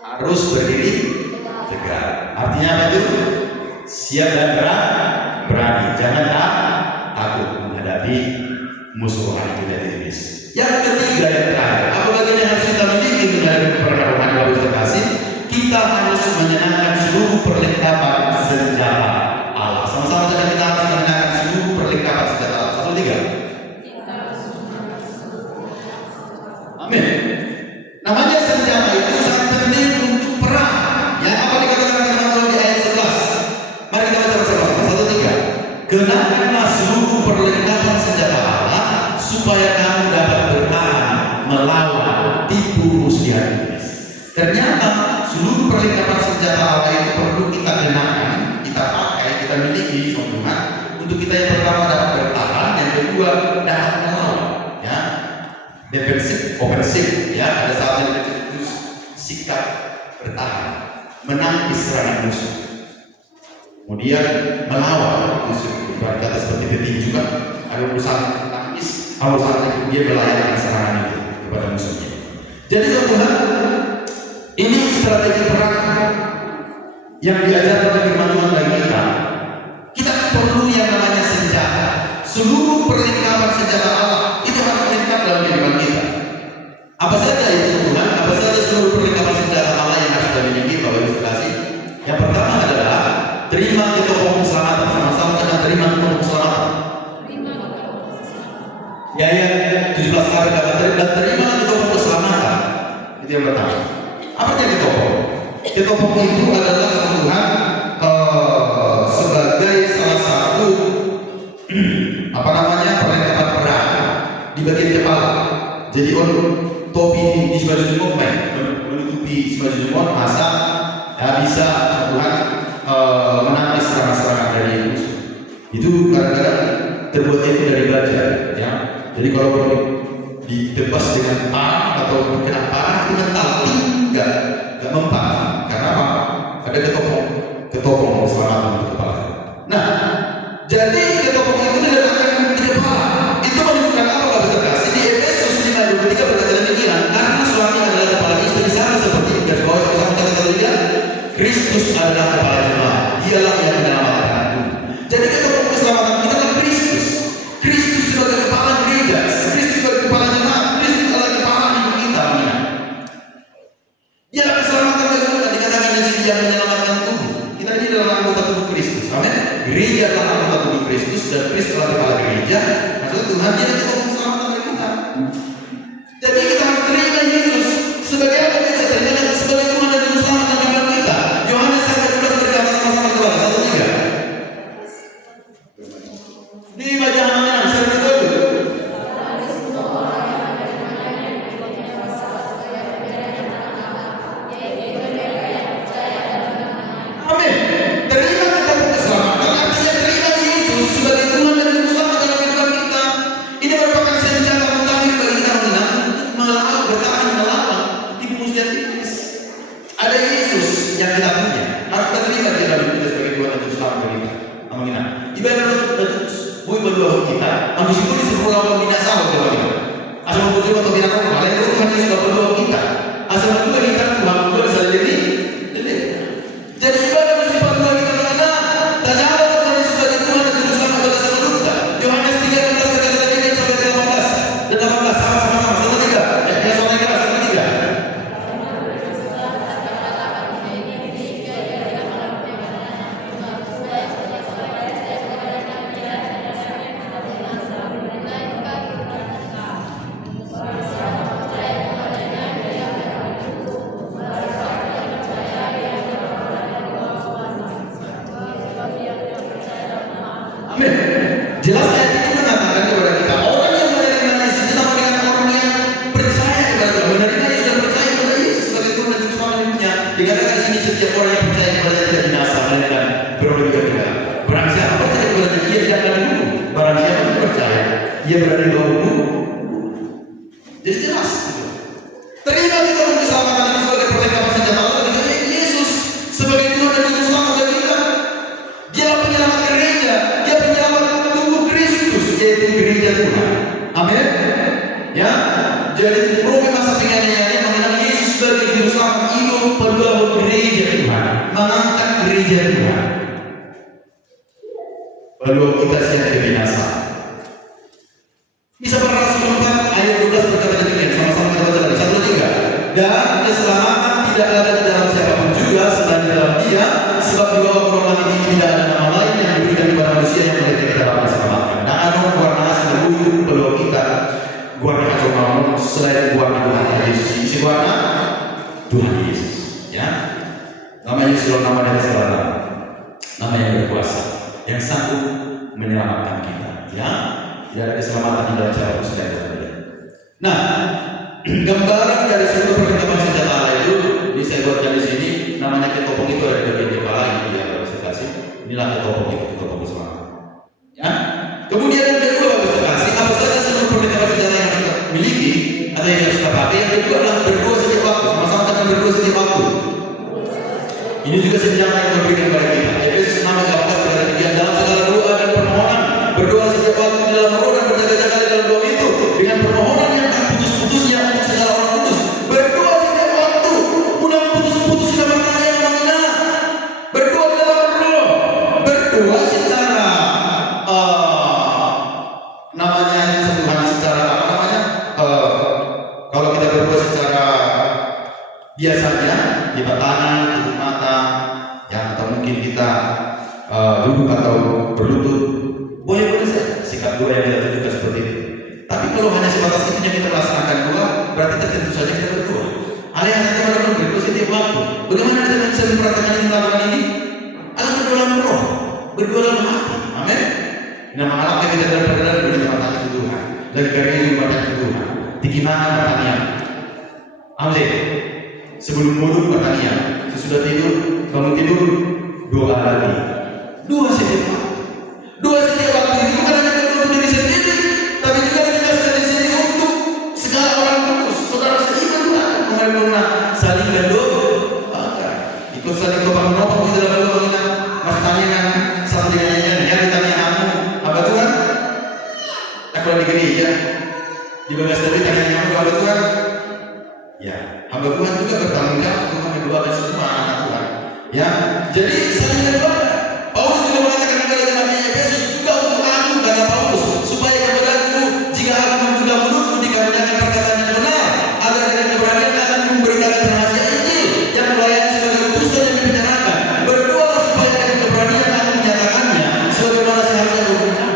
Harus berdiri tegak. Artinya apa itu? Siap dan berani. Jangan takut menghadapi menghadapi musuh rohani kita di iblis. Yang ketiga yang terakhir, apalagi yang harus kita miliki menghadapi peperangan rohani Bapak Ibu kasih, kita harus menyenangkan seluruh perlengkapan senjata Allah. Sama-sama kita harus menyenangkan seluruh perlengkapan senjata Allah. 1, 3. Amin. Namanya senjata itu sangat penting untuk perang. Ya, apa dikatakan firman Tuhan di ayat 11? Mari kita baca bersama-sama. 1, 3. Kenakanlah seluruh perlengkapan senjata Allah supaya kamu dapat bertahan melawan tipu muslihat iblis. Ternyata seluruh perlengkapan senjata Allah itu perlu kita kenakan, kita pakai, kita miliki sama Tuhan untuk kita yang pertama dapat bertahan, yang kedua dapat melawan. Ya, defensif, ofensif. Ya, ada saatnya itu sikap bertahan, menangkis serangan musuh. Kemudian melawan, itu berkata seperti petinju juga, ada urusan menangkis, ada urusan dia melayani serangan itu kepada musuhnya. Jadi Tuhan, ini strategi perang yang diajarkan oleh firman Tuhan bagi kita. Kita perlu yang namanya senjata. Seluruh perlengkapan senjata Allah itu harus lengkap dalam kehidupan kita. Apa saja itu Tuhan? Apa saja seluruh perlengkapan senjata Allah yang harus kita miliki, Bapak Ibu sekalian? Yang pertama adalah terima ketopong keselamatan. Sama-sama kita terima ketopong keselamatan. Ya, 17 kali kata terima ketopong keselamatan. Itu yang pertama. Apa artinya ketopong? Ketopong itu adalah Tuhan sebagai salah satu perlengkapan perang di bagian kepala. Jadi topi di baju jumur menutupi baju jumur masa ya bisa Tuhan menangkis serangan-serangan dari musuh. Itu kadang-kadang terbuatnya itu dari baja, ya. Jadi kalau ditebas dengan parang atau kena parang itu mental, enggak mempan. Karena apa? Ada ketopong keselamatan untuk kepala. Nah, jadi ketopong itu diletakkan di kepala. Itu menunjukkan apa Bapak Ibu kasih? Di Efesus 5:23 berkata demikian, karena suami adalah kepala istri sama seperti garis bawah bersama kata ketiga, Kristus adalah kepala jemaat. Dialah yang menyelamatkan. Jadi ketopong keselamatan kita adalah Kristus. Kristus sebagai kepala gereja, Kristus sebagai kepala jemaat, Kristus adalah kepala hidup kita. Dialah keselamatan bagi kita. Dikatakan di sini yang menyelamatkan tubuh. Kita ini adalah anggota tubuh Kristus. Amin. Gereja adalah anggota tubuh Kristus dan Kristus adalah kepala gereja. Maksudnya Tuhan dia ketopong keselamatan bagi kita. Jadi kita harus terima Yesus sebagai apa kita terima sebagai Tuhan dan Juru Selamat dalam hidup kita. Yohanes 1:12 berkata sama-sama kita baca 1, 3. Dibaca amanah saya betul. Amin. Terima ketopong keselamatan artinya terima Yesus sebagai Tuhan dan Juru Selamat dalam hidup kita. Ini merupakan senjata mutakhir bagi kita untuk bertahan melawan tipu muslihat iblis. Ada Yesus yang kita punya, harus kita terima dia dalam hidup kita sebagai Tuhan dan Juru Selamat bagi kita. Amin. Ibadah Bui berdua kita, manusia itu disebut lawan binasa berdua kita. Asal membujuk atau binasa normal, yang itu Tuhan Yesus berdua kita. Asal berdua kita Tuhan berdua bisa jadi. Jadi ibadah bersifat berdua kita kita. Tak jangan Tuhan Yesus sebagai Tuhan dan Juru Selamat bagi seluruh kita. Yohanes 3:16 berkata demikian sampai 18 dan 18 sama-sama 1, 3. Ya soalnya kita 1, 3. Amin. Jelas ayat ini mengatakan kepada kita orang yang menerima Yesus sama dengan orang yang percaya kepada Tuhan. Menerima Yesus dan percaya kepada Yesus sebagai Tuhan dan Juru Selamat hidupnya. Dikatakan di sini setiap orang yang percaya kepada Dia tidak binasa melainkan beroleh juga kita. Barang siapa percaya kepada Dia, ia tidak akan dihukum. Barang siapa percaya, ia berada di bawah hukum. Jadi jelas. Terima ketopong keselamatan ini sebagai perlengkapan senjata Allah dan percaya Yesus sebagai Tuhan dan Juru Selamat bagi kita. Dia penyelamat gereja, dia penyelamat tubuh Kristus, yaitu gereja Tuhan. Amin. Ya, jadi program masa penganiayaan mengenal Yesus sebagai Juru Selamat itu perlu gereja Tuhan, mengangkat gereja Tuhan. Perlu kita siap binasa. Kisah Para Rasul 4 ayat 12 berkata demikian. Sama-sama kita baca lagi. 1, 2, 3. Dan keselamatan tidak ada di dalam siapapun juga selain dalam Dia, sebab di bawah kolong langit ini tidak ada nama lain yang diberikan kepada manusia yang boleh kita dapat diselamatkan. Nah, anu warna asli berwujud peluang kita. Warna hijau mau selain warna Tuhan Yesus. Isi warna Tuhan Yesus. Ya, nama Yesus adalah nama dari segala nama yang berkuasa, yang sanggup menyelamatkan kita. Ya, tidak ada keselamatan di dalam cara selain dalam Dia. Nah, gambaran dari seluruh perlengkapan senjata Allah itu, ini saya buatkan di sini. Namanya ketopong itu ada di bagian kepala ini dia presentasi. Inilah ketopong itu, ketopong semangat. Ya. Kemudian yang kedua presentasi, apa saja seluruh perlengkapan senjata yang kita miliki atau yang harus kita pakai. Yang kedua adalah berdoa setiap waktu. Sama-sama kita berdoa setiap waktu. Ini juga senjata yang diberikan kepada kita. Efesus 6:14 berkata demikian, dalam segala doa dan permohonan berdoa setiap waktu di dalam roh dan berjaga-jaga di dalam doa itu dengan permohonan yang tak putus-putusnya untuk segala orang kudus. Berdoa setiap waktu, mudah putus-putus kita bertanya yang mana. Berdoa di dalam roh, berdoa secara namanya sentuhan secara apa namanya? Kalau kita berdoa secara biasanya kita tangan, tutup mata, ya atau mungkin kita duduk atau berlutut, boleh saja sikap doa yang kita tunjukkan seperti itu. Tapi kalau hanya sebatas itu yang kita laksanakan doa, berarti tentu saja kita berdoa. Ada yang nanti malam berdoa setiap waktu. Bagaimana kita bisa mempraktikkan ini melakukan ini? Adalah berdoa dalam roh, berdoa dalam hati. Amin. Nama Allah kita dalam perkenalan berdoa matanya ke Tuhan. Lagi kali ini matanya ke Tuhan. Dikimana pertanian? Amin. Sebelum wudhu pertanian, sesudah tidur, bangun tidur, doa lagi. Doa setiap waktu. Doa setiap waktu ini bukan hanya untuk diri sendiri, tapi juga dikasih dari sini untuk segala orang kudus. Saudara seiman Tuhan, mengenai saling berdoa. Ikut saling topang-topang di dalam doa kita. Mas tanyakan satu dengan yang lain. Yang ditanya kamu, apa Tuhan? Aku di gereja. Di bagas dari tanya kamu, apa Tuhan? Ya, hamba Tuhan juga bertanggung jawab untuk mendoakan semua anak Tuhan. Ya, jadi saling berdoa. Paulus juga mengatakan kepada jemaat Efesus juga untuk aku kata Paulus supaya kepadaku jika aku membuka mulutku dikarenakan perkataan yang benar agar dengan keberanian akan memberitakan rahasia Injil yang melayani sebagai utusan yang dibicarakan. Berdoa supaya dengan keberanian aku menyatakannya sebagaimana seharusnya berdoa.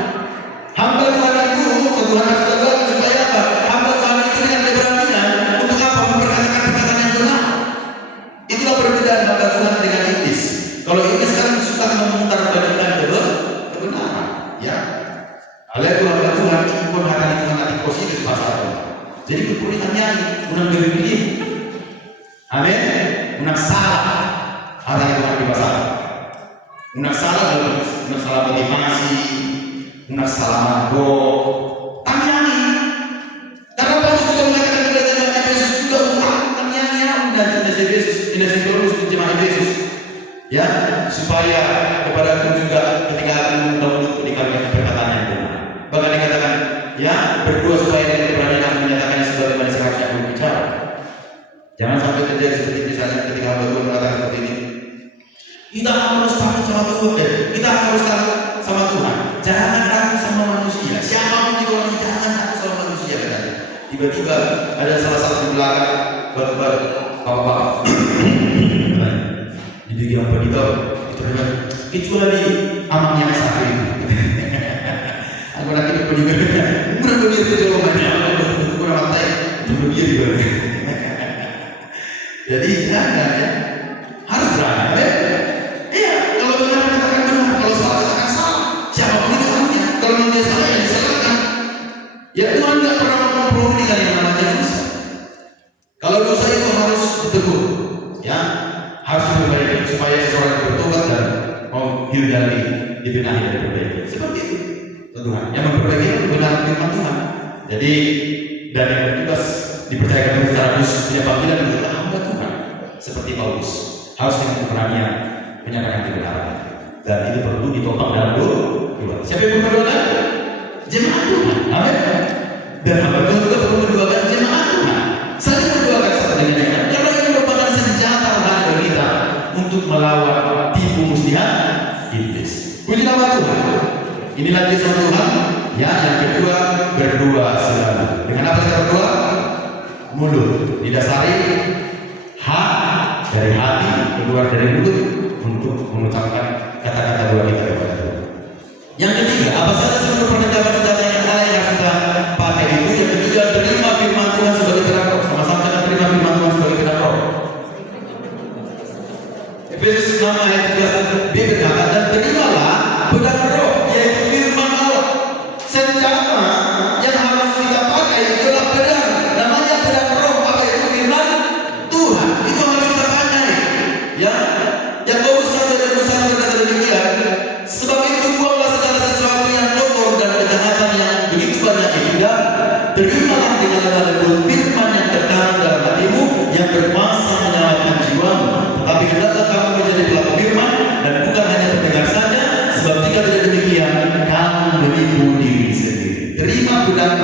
Hamba Tuhan itu Tuhan harus doakan supaya apa? Hamba Tuhan itu dengan keberanian untuk apa? Memperkatakan perkataan yang benar. Itulah perbedaan hamba Tuhan dengan iblis. Kalau iblis kan suka memutarbalikkan kebenaran, ya. Oleh Tuhan pun akan dikenal positif pasal. Jadi kepulitannya unang beli, amin. Unang salah, ada yang Tuhan di pasal. Unang salah adalah unang salah motivasi, unang salah mangko. Tanyani, karena Paulus juga mengatakan kepada jemaat Efesus juga tanyani dan Efesus, jemaat Efesus. Ya, supaya kepada aku juga ketika aku membangun dikarenakan perkataan yang benar. Bahkan dikatakan, ya berdoa supaya dengan keberanian aku menyatakannya sebagaimana seharusnya aku bicara. Jangan sampai terjadi seperti misalnya ketika hamba Tuhan mengatakan seperti ini. Kita harus takut sama Tuhan, kita harus takut sama Tuhan. Jangan takut sama manusia. Siapapun di orang ini jangan takut sama manusia katanya. Tiba-tiba ada salah satu di belakang batu-batu, bapak-bapak. Jadi yang beritahu itu adalah kecuali aman yang sakit. Aku lagi berpikirnya, murah beliau itu jawabannya, betul murah mantai, itu beliau juga. Jadi jangan ya, harus berani. Iya, kalau benar katakan benar, kalau salah katakan salah. Siapapun itu orangnya, kalau memang dia salah ya disalahkan. Ya Tuhan nggak pernah memperoleh dengan yang namanya dosa. Kalau dosa itu harus ditegur, ya. Harus diperbaiki supaya seseorang bertobat dan mau hidup dari dibenahi dan diperbaiki. Seperti itu. Tuhan yang memperbaiki kebenaran firman Tuhan. Jadi dan yang bertugas dipercayakan secara khusus punya panggilan untuk hamba Tuhan seperti Paulus harus dengan keberanian menyatakan kebenaran dan itu perlu ditopang dalam doa. Siapa yang berdoa? Jemaat Tuhan. Amin. Dan hamba Tuhan juga perlu mendoakan jemaat Tuhan. Saling mendoakan satu dengan yang lain. Karena ini merupakan senjata bagi kita untuk melawan tipu muslihat iblis. Puji nama Tuhan. Inilah kisah Tuhan. Ya, yang kedua berdoa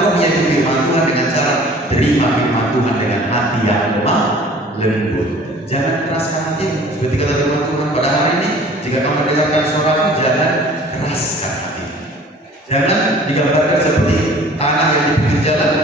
roh yaitu firman Tuhan dengan cara terima firman Tuhan dengan hati yang lemah lembut. Jangan keraskan hati. Seperti kata firman Tuhan pada hari ini, jika kamu mendengarkan suaraku, jangan keraskan hati. Jangan digambarkan seperti tanah yang di pinggir jalan.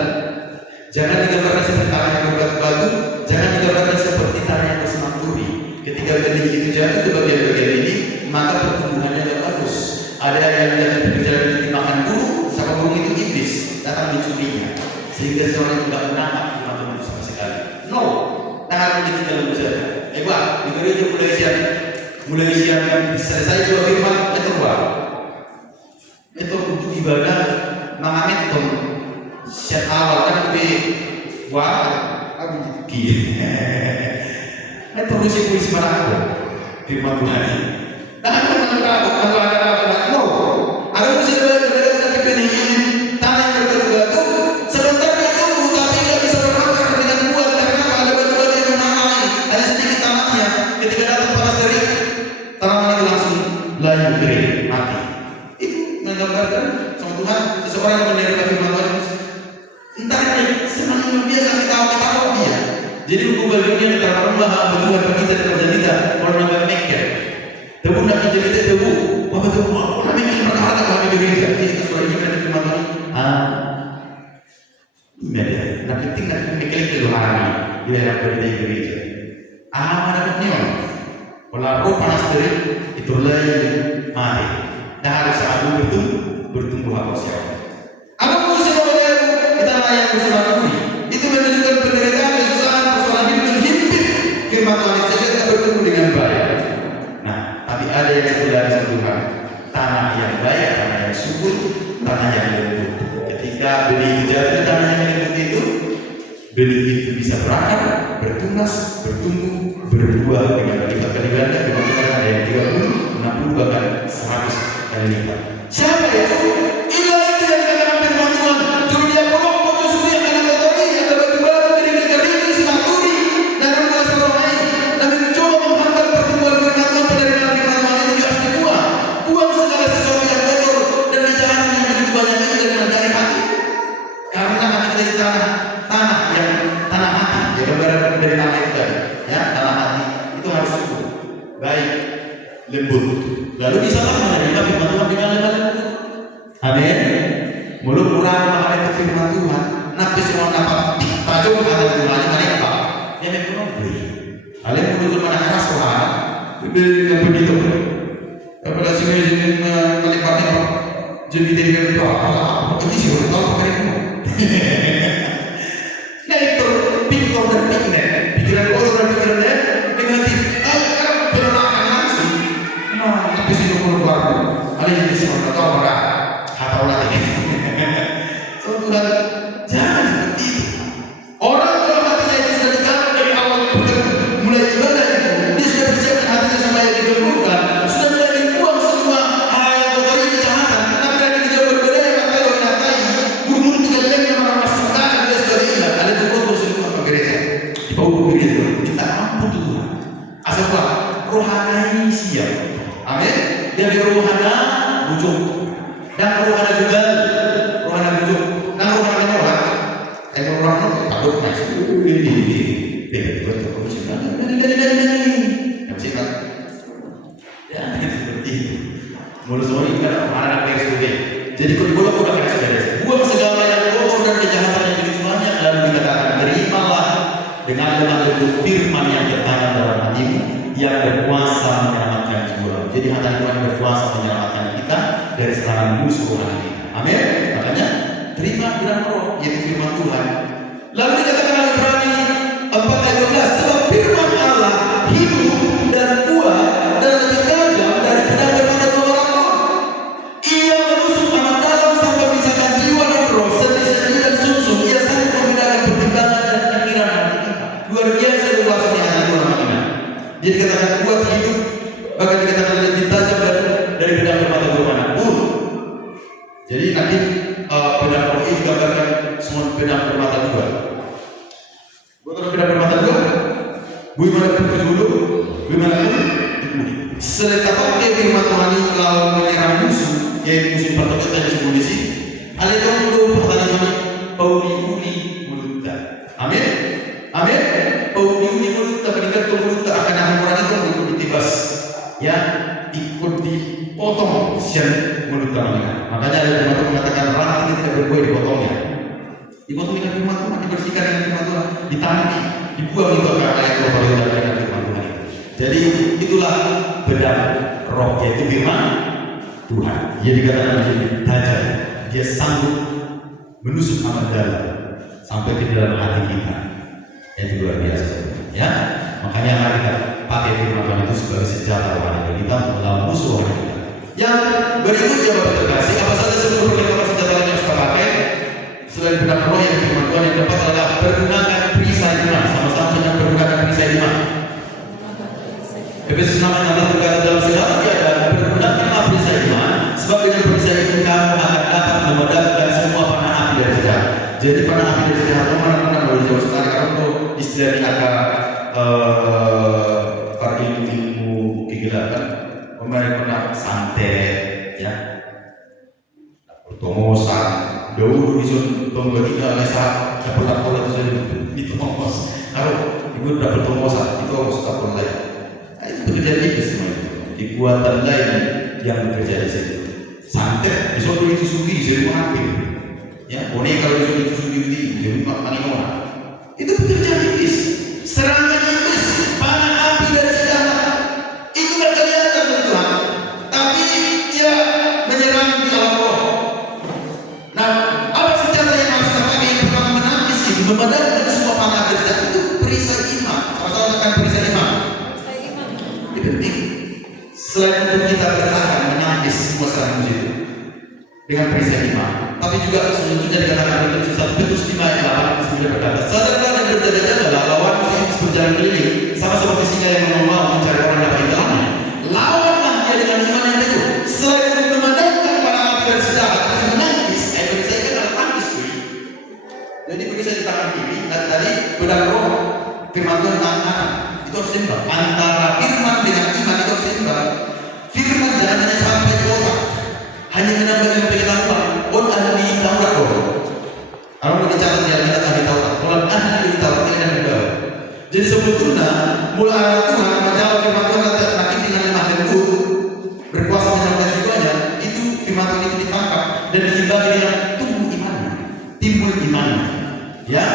Jangan digambarkan seperti tanah yang berbatu-batu. Jangan digambarkan seperti tanah yang bersemak duri. Ketika benih itu jatuh ke bagian-bagian ini, maka pertumbuhannya tidak bagus. Ada yang jatuh di jalan itu dimakan burung, sama burung itu iblis datang mencurinya, sehingga seorang itu tidak menangkap firman Tuhan itu sama sekali. No, tangan kita dalam saja. Pak, di gereja mulai siang selesai dua firman itu keluar. Itu untuk ibadah mengamit tom siap awal kan lebih aku gini. Itu polisi marahku firman Tuhan. Nah, aku menangkap no. Aku mesti belajar tapi ini tanah yang berbatu sebentar dia tumbuh tapi tidak bisa berakar dengan kuat karena ada batu-batu yang menangani. Ada sedikit tanahnya. Ketika datang panas terik, tanaman itu langsung layu kering mati. Itu menggambarkan sama Tuhan seseorang yang menerima firman Tuhan. Entah senang biasa ketawa dia. Jadi buku bagiannya antara rumah berbuat kita dan berjalita orang yang mikir. Tebu nak berjalita tebu. Apa tebu? Orang mikir perkara kami berbeda. Jadi itu suara ini kan firman Tuhan. Ini dia. Nak penting nak mikir itu hari dia yang berdiri gereja. Mana dapatnya? Kalau roh panas terik itu lain mati. Dah harus aku bertumbuh harus siapa? Apa musim model kita layak bersama kami? Itu menunjukkan penderitaan, kesusahan, persoalan hidup yang himpit. Firman Tuhan itu saja tidak bertemu dengan baik. Nah, tapi ada yang sebelah Tuhan. Tanah yang baik, tanah yang subur, tanah yang lembut. Ketika benih itu jatuh tanah yang lembut itu, benih itu bisa berakar, bertunas, bertumbuh, berbuah dengan berlipat kali ganda. Firman Tuhan ada yang 30, 60 bahkan 100 kali lipat. Siapa itu? Inilah itu yang dikatakan firman Tuhan. Dunia penuh putus yang akan kotori, ada batu-batu kering-kering, semak duri, dan berbuah rohani. Dan mencoba menghambat pertumbuhan firman Tuhan dari dalam firman Tuhan itu harus dibuang. Buang segala sesuatu yang kotor dan jangan yang begitu banyak itu dari hati. Karena hati dari tanah yang tanah hati, ya gambaran dari tanah itu tadi, ya tanah hati itu harus subur, baik, lembut. Lalu bisa menerima firman Tuhan dengan lemah lembut. Amin. Mulut kurang mengenai firman Tuhan, nabi semua dapat tajam ada Tuhan mereka. Yang ekonomi. Kalian perlu mana keras Tuhan. Dengan begitu. Pada sini menikmati jadi dari apa? Ini sih tahu pakai itu. Nah itu pikir dan pikir, pikiran kotor dan pikirannya negatif. Penolakan langsung. Tapi sih keluar. Ada yang semua tahu apa? Atau lagi. So Tuhan jangan seperti itu. Orang kalau hatinya itu sudah digarap dari awal mulai ibadah itu, dia sudah bersiapkan hatinya sampai yang digelurkan, sudah mulai dibuang semua hal yang kotor ini kejahatan. Tapi lagi dijauh berbeda yang pakai orang nakai, bunuh tiga lem yang orang masukkan dan sebagainya. Ada tuh kotor semua ke gereja. Di bawah gereja kita ampun Tuhan. Asal apa? Rohani siap. Amin. Dari rohana wujud. Dan rohana juga, rohana wujud. Nah rohana orang, rohana takut masuk. Ini, buat apa sih? Yang sih kan? Ya, seperti itu. Mulut sorry kan orang yang bersujud. Jadi kalau kita bersujud, buang segala yang kotor dan kejahatan yang begitu banyak lalu dikatakan terimalah dengan lemah lembut firman yang tertanam dalam hatimu yang berkuasa menyelamatkan jiwa. Jadi hati Tuhan berkuasa menyelamatkan kita dari serangan musuh rohani kita. Amin. Makanya terima dengan roh yaitu firman Tuhan. Lalu dikatakan oleh Ibrani 4:12 sebab firman Allah hidup dan kuat dan lebih tajam dari pedang bermata dua orang. Ia menusuk amat dalam sampai memisahkan jiwa dan roh, sendi-sendi dan sumsum. Ia sanggup membedakan pertimbangan dan pikiran hati kita. Luar biasa luasnya hati orang iman. Jadi dikatakan kuat hidup, bahkan dikatakan lebih tajam dari pedang bermata dua manapun. Jadi nanti pedang roh ini digambarkan semua pedang bermata dua. Bukan pedang bermata dua. Bagaimana pun dulu, bagaimana pun seleta pakai firman Tuhan ini kalau menyerang musuh, yaitu musuh pertama yang disebut di sini. Ada yang perlu pertanyaan Dipotong dengan firman Tuhan, dibersihkan dengan firman Tuhan, ditangani, dibuang itu ayat kalau dengan firman Tuhan itu. Jadi itulah pedang roh, yaitu firman Tuhan. Dia dikatakan menjadi tajam, dia sanggup menusuk amat dalam sampai ke dalam hati kita. Itu luar biasa, ya. Makanya mari kita pakai firman Tuhan itu sebagai senjata rohani kita melawan musuh rohani kita. Yang berikutnya Bapak terkasih, apa saja seluruh perlengkapan senjata yang harus kita pakai selain pedang roh yang firman Tuhan? Yang keempat adalah pergunakan perisai iman. Sama-sama dengan pergunakan perisai iman. Efesus 6:16 berkata dalam segala keadaan pergunakanlah perisai iman, sebab dengan perisai itu kamu akan dapat memadamkan semua panah api dari sejahat. Jadi panah api dari sejahat mana-mana boleh jauh sekali, karena untuk istilah di akar para ilmu kegelapan, mereka santet, ya, tomosan, dahulu disun tonggo tiga lesa, dapat pola itu tomos. Kalau ibu dapat tomosan itu harus dapat lain. Itu bekerja itu semua itu. Kekuatan lain yang bekerja di situ. Santet, besok itu sugi, jadi mengambil. Ya, boneka kalau itu sugi jadi makan orang. Itu bekerja iblis. Serangan iblis, panah api dari senjata. Itu gak kelihatan Tuhan, tapi dia menyerang di dalam roh. Nah, apa senjata yang harus kita pakai yang pertama menangis itu memadamkan semua panah api dari senjata itu perisai iman. Sama-sama tekan perisai iman. Ini penting. Selain untuk kita bertahan menangis semua serangan musuh itu dengan perisai iman, tapi juga selanjutnya dikatakan dalam kisah Petrus 5:8 berkata, sadarlah dan berjaga-jagalah lawan musuh berjalan keliling, sama seperti singa yang mau mencari orang dapat dalamnya. Lawanlah dia dengan iman yang teguh. Selain untuk memadamkan panah api dari sejahat, tapi menangis, perisai kan adalah tangis tuh. Jadi perisai di tangan kiri, dan tadi pedang roh, firman Tuhan tangan kanan. Itu harus seimbang. Antara firman dengan iman itu harus seimbang. Firman jangan hanya sampai di otak, hanya menambah pengetahuan. Ahli Taurat kok. Kalau mau dicatat ya kita ahli Taurat. Kalau ahli Taurat ini yang dibawa. Jadi sebetulnya mulai Tuhan menjawab firman Tuhan nanti dengan lemah lembut berkuasa menyampaikan jiwanya, itu firman Tuhan itu ditangkap dan diimbangi dengan tumbuh imannya, timbul imannya. Ya,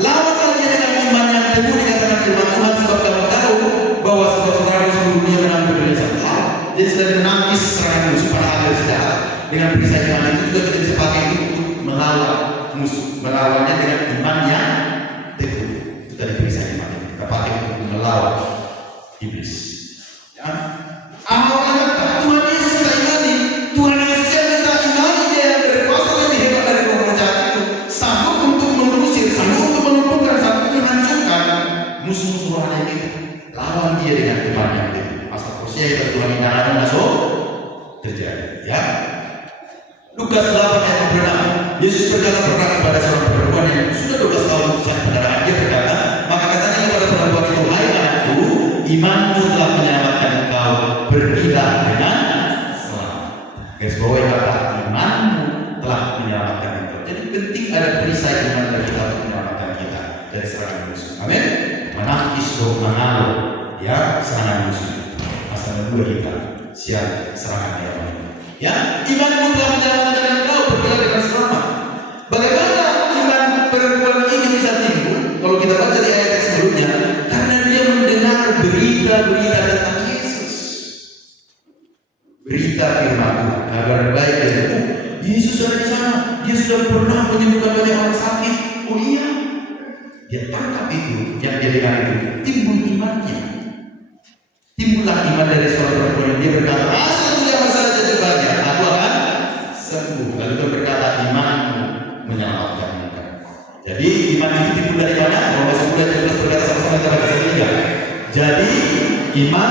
lawanlah dia dengan iman yang teguh dikatakan firman Tuhan, sebab kamu tahu bahwa sebab saudara seluruh dunia menang berdasar. Jadi selain menangis serangan musuh pada akhir sejarah, dengan perisai iman itu juga kita bisa pakai itu untuk melawan musuh, melawannya dengan iman yang teguh. Itu tadi perisai iman itu kita pakai untuk melawan iblis. Ya, awalnya Tuhan Yesus kita imani, Tuhan Yesus yang kita imani, dia yang berkuasa lebih hebat dari roh jahat itu, sanggup untuk mengusir, sanggup untuk melumpuhkan, sanggup untuk menghancurkan musuh-musuh rohani kita. Lawan dia dengan iman yang teguh. Pasal Hosea itu Tuhan yang akan masuk terjadi. Ya. Lukas 8:6, Yesus berkata pernah kepada seorang perempuan yang sudah 12 tahun susah pendarahan. Dia berkata, maka katanya kepada perempuan itu, hai anakku, imanmu telah menyelamatkan engkau, pergilah dengan selamat. Guys, bahwa kata imanmu telah menyelamatkan engkau. Jadi penting ada perisai iman dari kita untuk menyelamatkan kita dari serangan musuh. Amin. Menangkis roh mengalir, ya, serangan musuh. Asal dua kita siap serangan yang lain. Ya, imanmu telah menyelamatkan engkau, pergilah dengan selamat. Bagaimana iman perempuan ini bisa timbul? Kalau kita baca di ayat sebelumnya, karena dia mendengar berita-berita tentang Yesus, berita firman Tuhan, kabar baik dari Tuhan. Yesus ada di sana, dia sudah pernah menyembuhkan banyak orang sakit. Oh iya, dia tangkap itu, yang dia dengar itu, timbul imannya. Timbullah iman dari seorang perempuan yang dia berkata, asal dia masalah banyak, aku akan sembuh. Lalu dia berkata, imanmu menyelamatkan engkau. Jadi iman itu timbul dari mana? Roma 10:13 berkata sama-sama kita baca ketiga. Jadi iman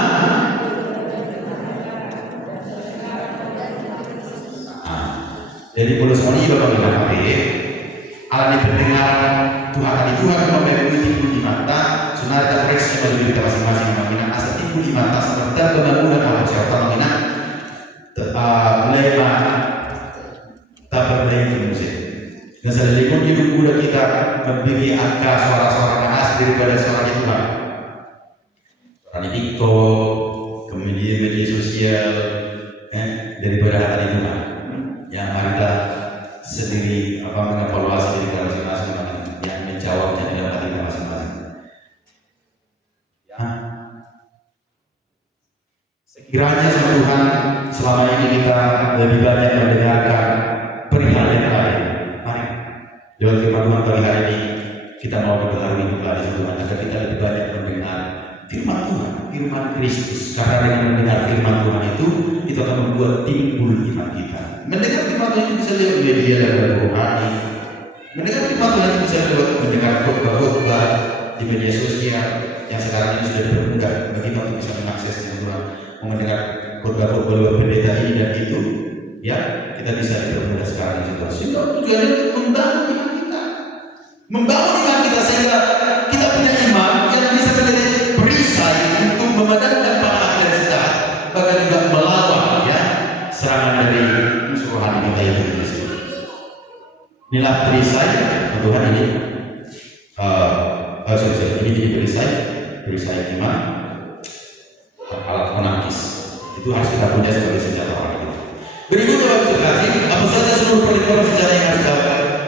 jadi Paulus ini Bapak bilang apa? Alami pendengaran Tuhan di Tuhan memiliki timbul iman. Sunnah dan koreksi bagi kita masing-masing mengingat asal timbul iman seperti pembangunan Allah serta mengingat mulai tak berdaya di musik. Dan sedalikun hidup muda kita memberi angka suara-suara khas daripada suara Tuhan. Suara di TikTok, kemudian media sosial, daripada hati Tuhan. Yang mari kita sendiri mengevaluasi diri kita masing-masing. Kiranya sama Tuhan selama ini kita lebih banyak mendengarkan perihal yang lain. Mari lewat firman Tuhan pagi hari ini kita mau dibaharui kembali Tuhan agar kita lebih banyak mendengar firman Tuhan, firman Kristus. Karena dengan mendengar firman Tuhan itu akan membuat timbul iman kita. Mendengar firman Tuhan itu bisa lewat media dan rohani. Mendengar firman Tuhan itu bisa lewat mendengar khotbah-khotbah di media sosial yang sekarang ini sudah dipermudah bagi kita untuk bisa mengakses firman Tuhan. Mendengar khotbah-khotbah lewat pendeta ini dan itu, ya kita bisa dipermudah sekarang ini. Sehingga tujuannya untuk membangun iman kita, membangun iman kita sehingga kita punya iman yang bisa menjadi perisai untuk memadamkan panah dan sejahat, bahkan juga melawan ya serangan dari musuh rohani kita yang ada. Inilah perisai Tuhan ini. Ini perisai iman, alat penangkis. Itu harus kita punya sebagai senjata orang itu. Berikutnya Bapak sekalian, apa saja seluruh perlengkapan senjata yang harus kita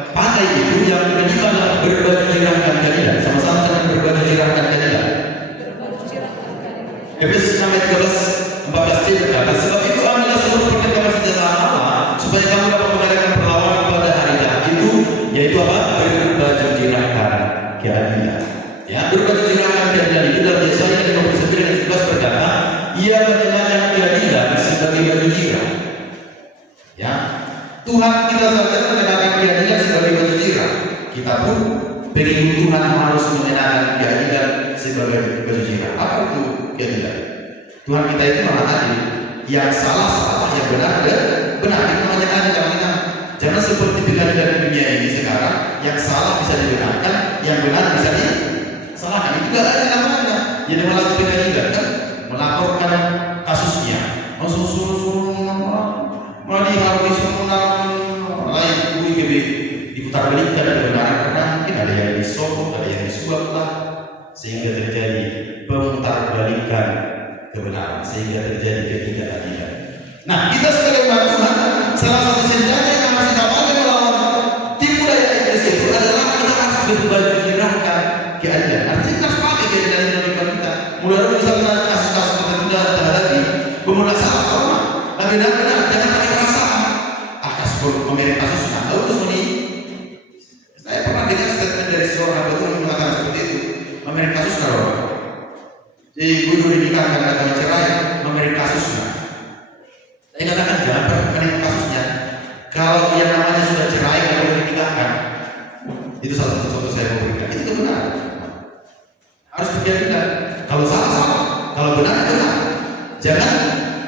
pakai itu yang kelima adalah berbaju jirah dan keadilan. Sama-sama dengan berbaju jirah dan keadilan. Efesus 6 ayat 13-14 berkata, sebab itu ambillah seluruh perlengkapan senjata Allah supaya kamu dapat mengadakan perlawanan pada hari jahat itu, yaitu apa? Berbaju jirah dan keadilan. Ya, berbaju jirah dan keadilan itu dalam Yesaya 59 ayat 11 berkata, ia mengenakan keadilan sebagai baju jirah. Ya, Tuhan kita saja mengenakan keadilan sebagai baju jirah. Kita pun pengikut Tuhan harus mengenakan keadilan sebagai baju jirah. Apa itu keadilan? Tuhan kita itu maha adil. Yang salah, yang benar. Itu namanya adil. Jangan seperti pengadilan dunia ini sekarang, yang salah bisa dibenarkan, yang benar bisa disalahkan. Itu gak ada namanya. Jadi melakukan pengadilan kan, melaporkan kasusnya, malah dihargai semua lain diputar balikan kebenaran karena mungkin ada yang disogok, ada yang disuap lah, sehingga terjadi pemutarbalikan kebenaran, sehingga terjadi ketidakadilan. Nah, kita sebagai umat Tuhan, salah satu senjata yang harus kita pakai melawan tipu daya iblis itu adalah kita harus berbaju jirahkan keadilan. Artinya kita harus pakai keadilan dalam hidup kita. Mulai dari misalnya kasus-kasus tertentu dan terhadapi pemuda salah sama, benar-benar jangan pakai perasaan. Kasus pemilik kasus nggak tahu terus ini. Saya pernah dengar statement dari seorang hamba Tuhan yang mengatakan seperti itu. Pemilik kasus kalau di guru dinikahkan atau cerai, pemilik kasusnya. Saya katakan jangan pemilik kasusnya. Kalau yang namanya sudah cerai kalau dinikahkan, itu salah satu contoh saya mau berikan. Itu benar. Harus berkeadilan. Kalau salah, kalau benar. Jangan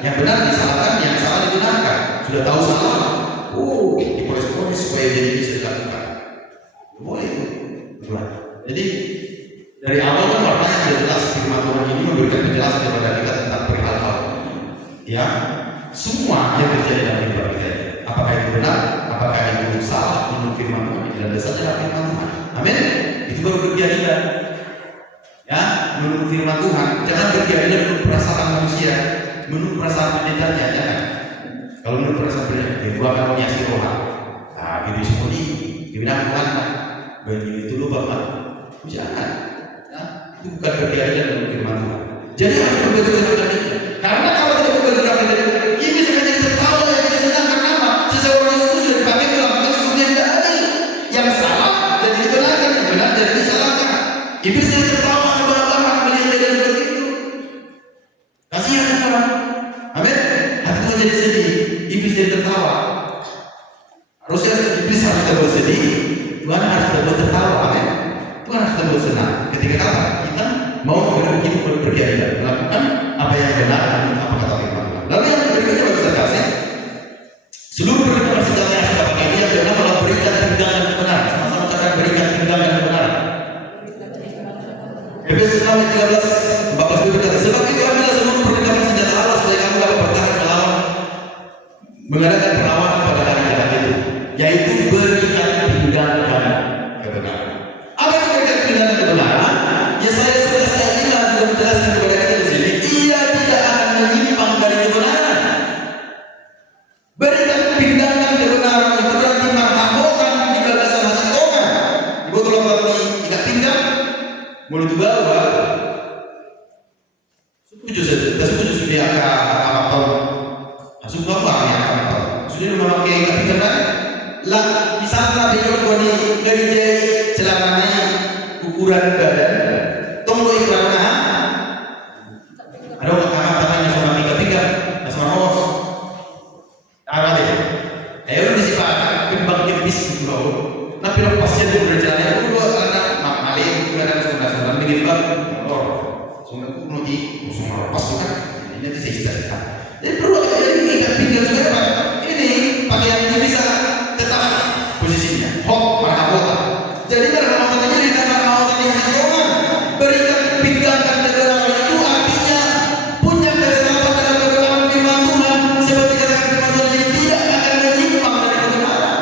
yang benar disalahkan, yang salah dibenarkan. Sudah tahu salah, dipolis-polis supaya jadi bisa dilakukan. Boleh itu. Jadi dari awal kan warnanya sudah jelas firman Tuhan ini memberikan penjelasan kepada kita tentang perihal hal. Ya, semua yang terjadi dalam hidup kita. Apakah itu benar? Apakah itu salah menurut firman Tuhan? Dan dasarnya adalah firman Tuhan. Amin. Itu baru berkeadilan. Ya, menurut firman Tuhan. Jangan berkeadilan menurut perasaan manusia, menurut perasaan pendetanya, jangan. Kalau menurut perasaan pendeta, gua akan menyiasati rohan. Nah, gitu seperti dibilang Tuhan, begini itu lupa kan? Jangan. Nah, itu bukan berkeadilan menurut firman Tuhan. Jadi harus berbaju jirah itu. Karena kalau tidak berbaju jirah itu, iblis akan jadi tertawa yang tidak senang karena apa? Seseorang itu sudah dipakai melakukan sesuatu yang tidak adil. Yang salah jadi dibenarkan, yang benar jadi disalahkan. Iblis jadi tertawa kebahak-bahak melihat kejadian seperti itu. Kasihan orang. Amin. Hati Tuhan jadi sedih. Iblis jadi tertawa. Harusnya iblis harus terbuat sedih. Tuhan harus terbuat tertawa. Amin. Tuhan harus terbuat senang. Ketika apa? Kita mau hidup berkeadilan, melakukan apa yang benar dan apa kata firman Tuhan. Lalu yang berikutnya bagi saya kasih, seluruh perlengkapan senjata yang kita pakai ini yang benar adalah berikan pinggang dan kebenaran. Sama-sama katakan berikan pinggang dan kebenaran. Efesus 6 ayat 13-14 berkata, sebab itu ambillah seluruh perlengkapan senjata Allah supaya kamu dapat bertahan melawan, mengadakan perlawanan pada hari jahat itu, yaitu berikan pinggang dan kebenaran. Apa yang berikan pinggang dan kebenaran? Ya saya bilang sudah menjelaskan kepada kita di sini, ia tidak akan menyimpang dari kebenaran. Berikan pinggang dan kebenaran itu berarti martabokan di gagasan hati Tuhan. Ibu tolong kalau tidak pinggang, mulut bawah. Setuju saja, kita setuju sudah Suka apa ya? Sudah memakai ikat pinggang kan? Lah, misalnya beliau boni kerja celananya ukuran badan, tunggu ukuran mana? Ada orang tangannya sama ikat pinggang, sama hos. Apa itu? Ayo di sini kembang kempis gitu. Nah, pilih pasien itu berjalan itu karena maling, karena sudah begini bang, sudah nanti semua pas kan? Ini nanti saya cerita. Jadi perlu ini ikat pinggang juga Pak. Ini pakaian ini bisa tetap posisinya. Hop, marahota. Jadi marahotanya jadi marahota di hidungan. Berikan pinggang dan negara itu artinya punya ketetapan dalam kebenaran firman Tuhan seperti katakan firman Tuhan yang tidak akan menyimpang dari kebenaran.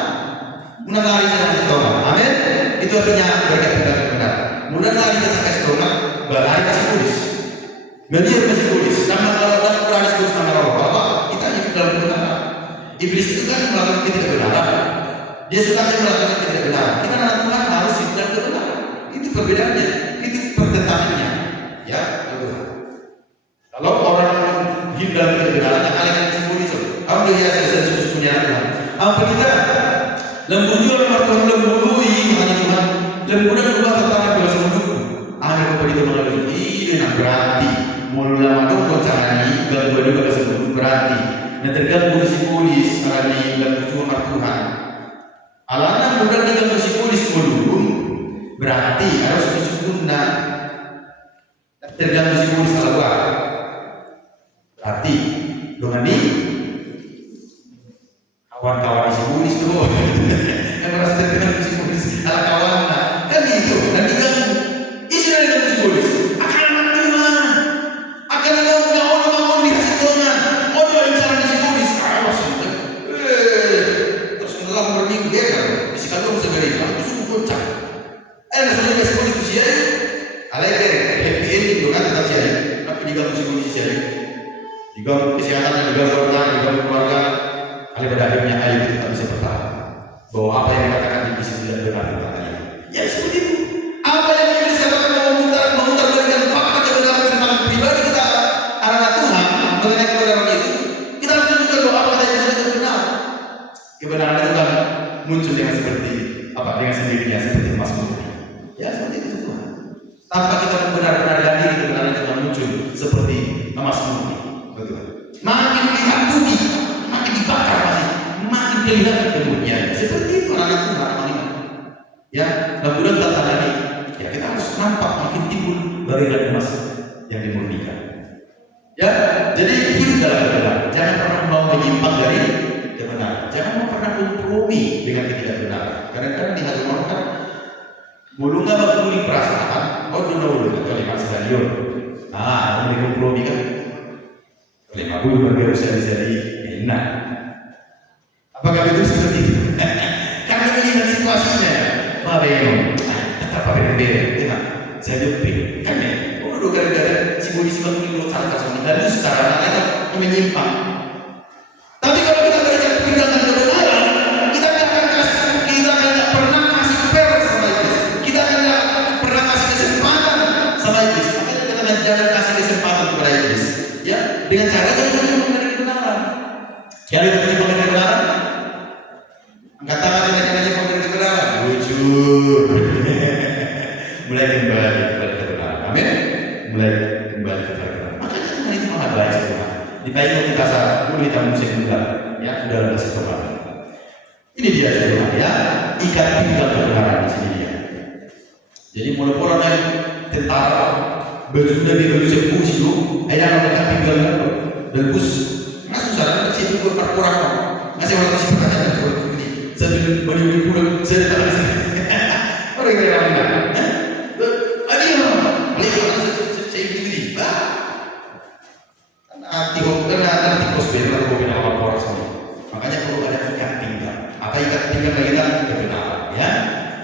Mengenali jalan Tuhan. Amin. Itu artinya berikan pinggang kebenaran. Mengenali jalan Tuhan, berlari kasih tulis. Mendiam kasih tulis. Nama Allah dan Quran itu sama Allah. Apa? Kita hidup dalam kebenaran. Iblis itu kan melakukan ketidakbenaran. Dia suka melakukan ketidakbenaran. Kita anak Tuhan harus hidup dalam kebenaran. Itu perbedaannya. Itu pertentangannya. Ya, kalau orang hidup dalam ketidakbenaran, yang kalian simbolis. Alhamdulillah saya sudah Tuhan. Apa kita? Lembu jual martuan lembu lui hanya Tuhan. Lembu dan ubah tangan dua semua. Ada kepada itu mengalami ini nak berarti. Mula madung bocahani gangguan juga kesebut berarti. Nah tergantung simbolis arani dan cuma Tuhan. Alana mudah dengan simbolis melurun berarti harus disebutna. Tergantung simbolis alawa. Berarti dengan ini kawan-kawan simbolis tu. Yang merasa tergantung simbolis ala kawan kan itu dan diganggu. Istilah itu simbolis. Juga kesehatan, juga keluarga, ada pada akhirnya ayat itu tak bisa bertahan. Bahwa apa yang dikatakan di sini tidak benar katanya. Ya seperti itu. Apa yang Iblis katakan memutar-balikan fakta kebenaran tentang pribadi kita, anak Tuhan mengenai kebenaran itu, kita harus tunjukkan bahwa apa yang sudah benar. Kebenaran itu kan muncul dengan seperti apa? Dengan sendirinya seperti emas murni. Ya seperti itu Tuhan. Tanpa kita benar-benar hadir, kebenaran itu akan muncul seperti emas murni. Makin dihakumi, makin dibakar makin kelihatan kemudian. Seperti itu anak Tuhan ini. Ya, kemudian tata ini, ya kita harus nampak makin timbul barisan emas yang dimurnikan. Ya, jadi hidup dalam kebenaran. Jangan pernah mau menyimpang dari kebenaran. Jangan mau pernah kompromi dengan ketidakbenaran. Kadang-kadang di hati orang kan mulu nggak bakal perasaan. Oh dulu kalau lima sekalian. Nah, ini kompromi kan. 50 bergerak jadi enak. Apakah itu seperti itu? Karena melihat situasinya, Pak Beno, tetap Pak Beno, saya jepit, kan ya? Udah gara-gara simbolis itu cara kasih halus secara anak menyimpang. Tapi kalau kita berikan pindahan kebenaran, kita tidak pernah kasih per sama Iblis. Kita tidak pernah kasih kesempatan sama Iblis. Makanya kita jangan kasih kesempatan kepada Iblis. Ya, dengan cara kita mengenai kebenaran. Yang kita mengenai kebenaran, angkat tangan dengan caranya mengenai kebenaran. Lucu. Mulai kembali kepada kebenaran. Amin. Mulai kembali kepada kebenaran. Makanya Tuhan itu maha baik Tuhan. Di kayu kita saat pun kita musik juga. Ya, sudah ada sesuatu. Ini dia Tuhan ya. Ikat pinggang kebenaran di sini dia. Jadi mulai orang yang tentara baju sepuh situ, ayah mereka tinggal dan bus. Masuk sana kecil itu berkurang. Masih orang masih pertanyaan seperti ini. Saya beli pulang, saya tak ada. Orang yang mana? Ada yang saya beli. Karena tikus benar benar lapor sini. Makanya perlu ada ikat pinggang. Apa ikat pinggang kita kebenaran, ya?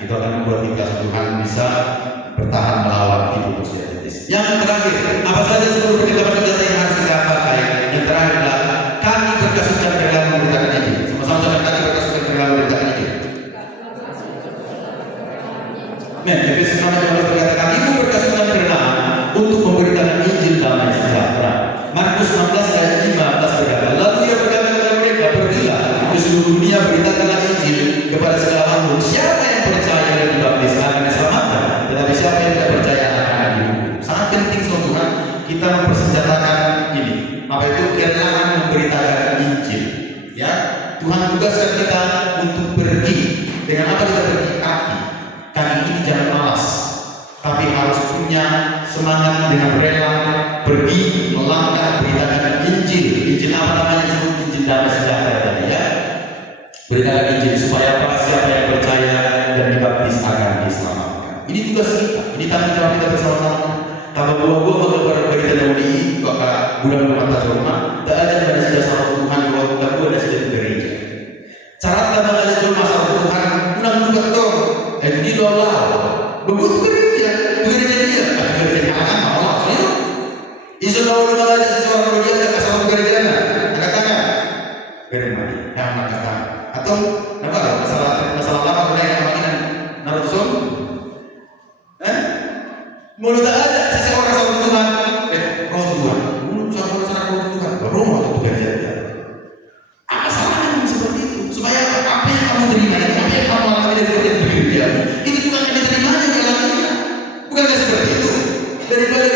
Itu akan membuat kita Tuhan bisa bertahan melawan tipu muslihat. Yang terakhir, apa saja seluruh perintah senjata yang harus kita pakai? Yang terakhir adalah kami berkesukaan dalam memberitakan Injil. Sama-sama kami berkesukaan dalam memberitakan Injil. Men, Efesus 6:15 berkata kami berkesukaan kerendahan untuk memberitakan Injil damai sejahtera. Markus 16 ayat 15 berkata, lalu ia berkata waktunya semangat dengan rela pergi melangkah beritakan Injil. Injil apa namanya? Disebut Injil damai sejahtera tadi ya. Beritakan Injil supaya apa? Siapa yang percaya dan dibaptis akan diselamatkan. Ini tugas kita, ini tanggung jawab kita bersama-sama. Tambah buah-buah maka berita Daudi maka bulan mata rumah tak ada pada sida sama Tuhan bahwa kita buat dan sida gereja. Cara tambah ada jom masa Tuhan ulang juga tuh. Jadi doa begitu gereja dia, gereja anak Allah. Isu lawan ada seseorang dia ada kasar gereja ada tanya. Gereja mati, yang kata atau apa masalah lama yang makinan narusun. Mulut ada seseorang sama Tuhan, roh Tuhan, mulut sama roh Tuhan, roh atau gereja dia. Apa salahnya seperti itu? Supaya apa yang kamu terima, apa yang kamu alami dari gereja, itu juga akan diterima di dalamnya. Bukankah seperti itu? Daripada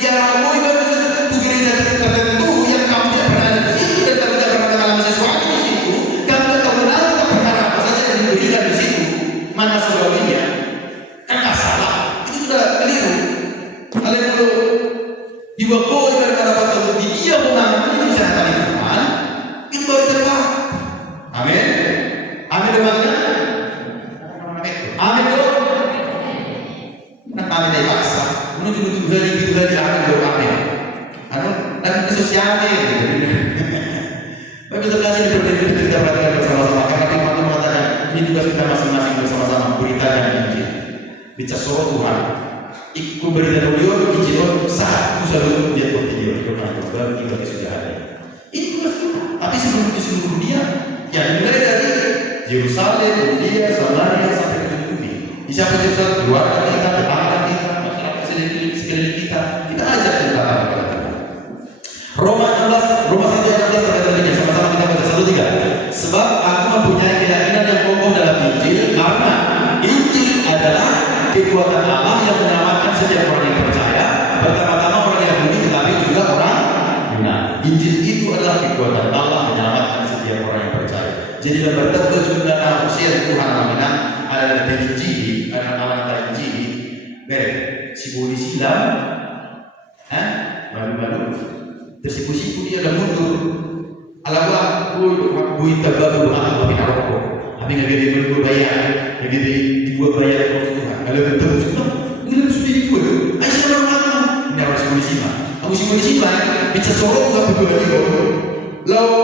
dia mau ibadah sesuatu gereja tertentu yang kamu tidak pernah ada di situ dan kamu tidak pernah mengalami sesuatu di situ, kamu tak benar tak perkara apa saja yang diberikan di situ, mana sebabnya? Kan nggak salah. Sudah keliru. Kalian perlu diwakili karena dapat terbukti dia mengalami kesehatan Tuhan, itu baru terbang. Amin. Amin dengannya. Amin dong. Nak amin dari paksa. Menuju tujuh hari amin dong amin. Anu dan sosialnya. Baik terkasih diperhatikan kita perhatikan bersama-sama karena firman Tuhan mengatakan ini tugas kita masing-masing bersama-sama beritakan Injil. Bicara soal Tuhan, ikut berita beliau Injil satu dia beliau bagi sudah ada. Itu tapi sebelum itu seluruh dunia, yang mulai dari Yerusalem, Yudea, Samaria sampai ke bumi. Bisa berjasa keluarga kita, tetangga kita, masyarakat sekeliling kita ajak kita kepada Tuhan. Roma 1 ayat 16 sampai 3 sama-sama kita baca 1-3. Sebab aku mempunyai keyakinan yang kokoh dalam Injil karena Injil adalah kekuatan Allah yang menyelamatkan setiap orang yang percaya, pertama-tama orang Yahudi tetapi juga orang Yunani. Injil itu adalah kekuatan Allah menyelamatkan setiap orang yang percaya. Jadi dalam berjumlah usia Tuhan mengenang ada Injil, ada Injil, simbol Islam, malu-malu, tersipu-sipu dia ada mundur. Alhamdulillah, bui terbaru berapa tapi naroko. Tapi nggak ada yang berbayar, nggak ada dibuat bayar Tuhan. Kalau betul sudah, ini sudah dibuat. Ayo saya mana? Ini harus simbol. Aku simbol bisa sorot nggak betul lagi. Lalu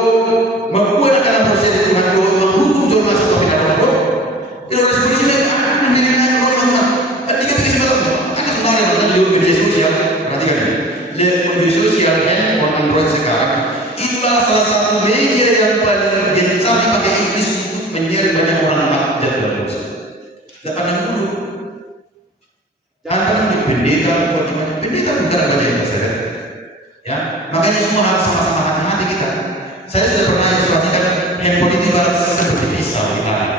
membuat akan proses Tuhan menghukum jual masuk tapi naroko. Itu harus simbol ini orang. Ada tiga kesempatan. Ada sebenarnya orang di media sosial. Perhatikan ini. Lihat media sosial dan Android sekarang. Itulah salah satu media yang paling gencar dipakai iblis untuk menyeret banyak orang hajat dan dosa. Jangan pandang dulu. Jangan pandang pendeta bukan ada yang besar. Ya, makanya semua harus sama-sama hati-hati kita. Saya sudah pernah ilustrasikan handphone itu ibarat seperti pisau di tangan.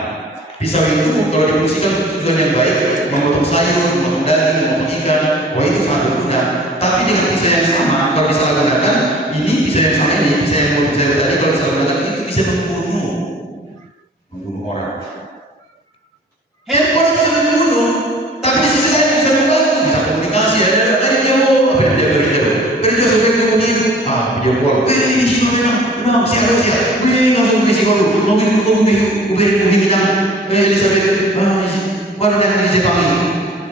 Pisau itu kalau difungsikan untuk tujuan yang baik, memotong sayur, memotong daging, memotong ikan, wah itu sangat berguna. Tapi dengan pisau yang sama, kalau disalahgunakan, ini pisau yang sama ini, pisau yang memotong sayur tadi kalau disalahgunakan itu bisa membunuh orang. Handphone bisa membunuh, tapi di sisi lain bisa membantu, bisa komunikasi. Ada dia mau apa yang dia beri dia sebagai kemudian video call. Ini sih memang siapa? Langsung beri call, mobil kenyang. Elizabeth, baru dari Jepang ini.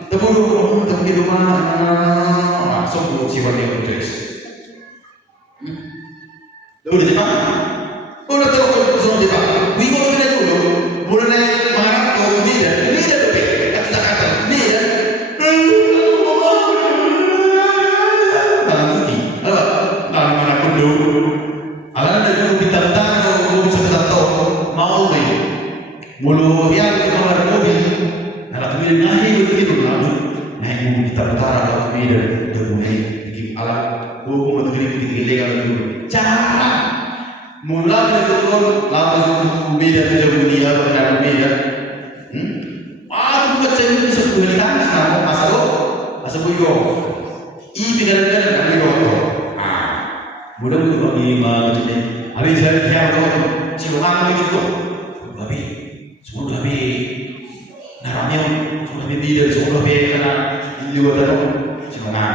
Tepuluh di rumah, langsung si warga bertulis. Lalu di Jepang, udah tahu langsung di Jepang. Minggu ini dulu, mulai marah ke media lebih kata-kata media. Lalu mana pun dulu. Alam dari bintang-bintang atau bisa tahu mau deh. Mulu yang kita keluar mobil, anak mobil naik begitu lalu naik mobil kita utara atau mobil dari mulai bikin alat hukum atau bikin ilegal dulu. Cara mulai dari turun lalu mobil dari mobil atau dari mobil. Bukan saya bisa berikan sekarang asal buyo. Ini benar-benar kami dokter. Mudah-mudahan kami macamnya. Habis saya yang tahu cilungan begitu. Tapi semua tapi narang Hanya sudah bibir, sudah karena juga tahu cuma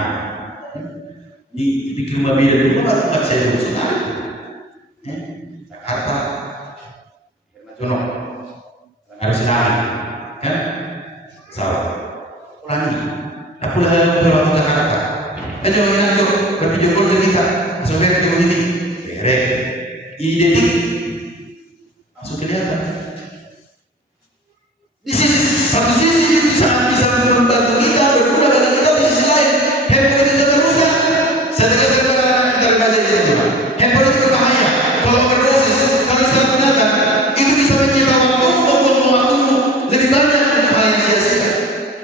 dipikir mabir itu apa saya urusan Jakarta, Jono, harus lari, kan? Salah. Ulangi. Aku lalu berwaktu Jakarta. Aja orang itu bervideo call ke kita, sampai ke ini, keren. Identik, masuk kelihatan. Di sisi satu sisi bisa membantu kita berguna bagi kita, di sisi lain handphone itu merusak. Saya tegaskan kepada kita remaja di sini, handphone itu berbahaya. Kalau overdosis, kalau salah gunakan, itu bisa menyita waktumu lebih banyak untuk hal yang sia-sia.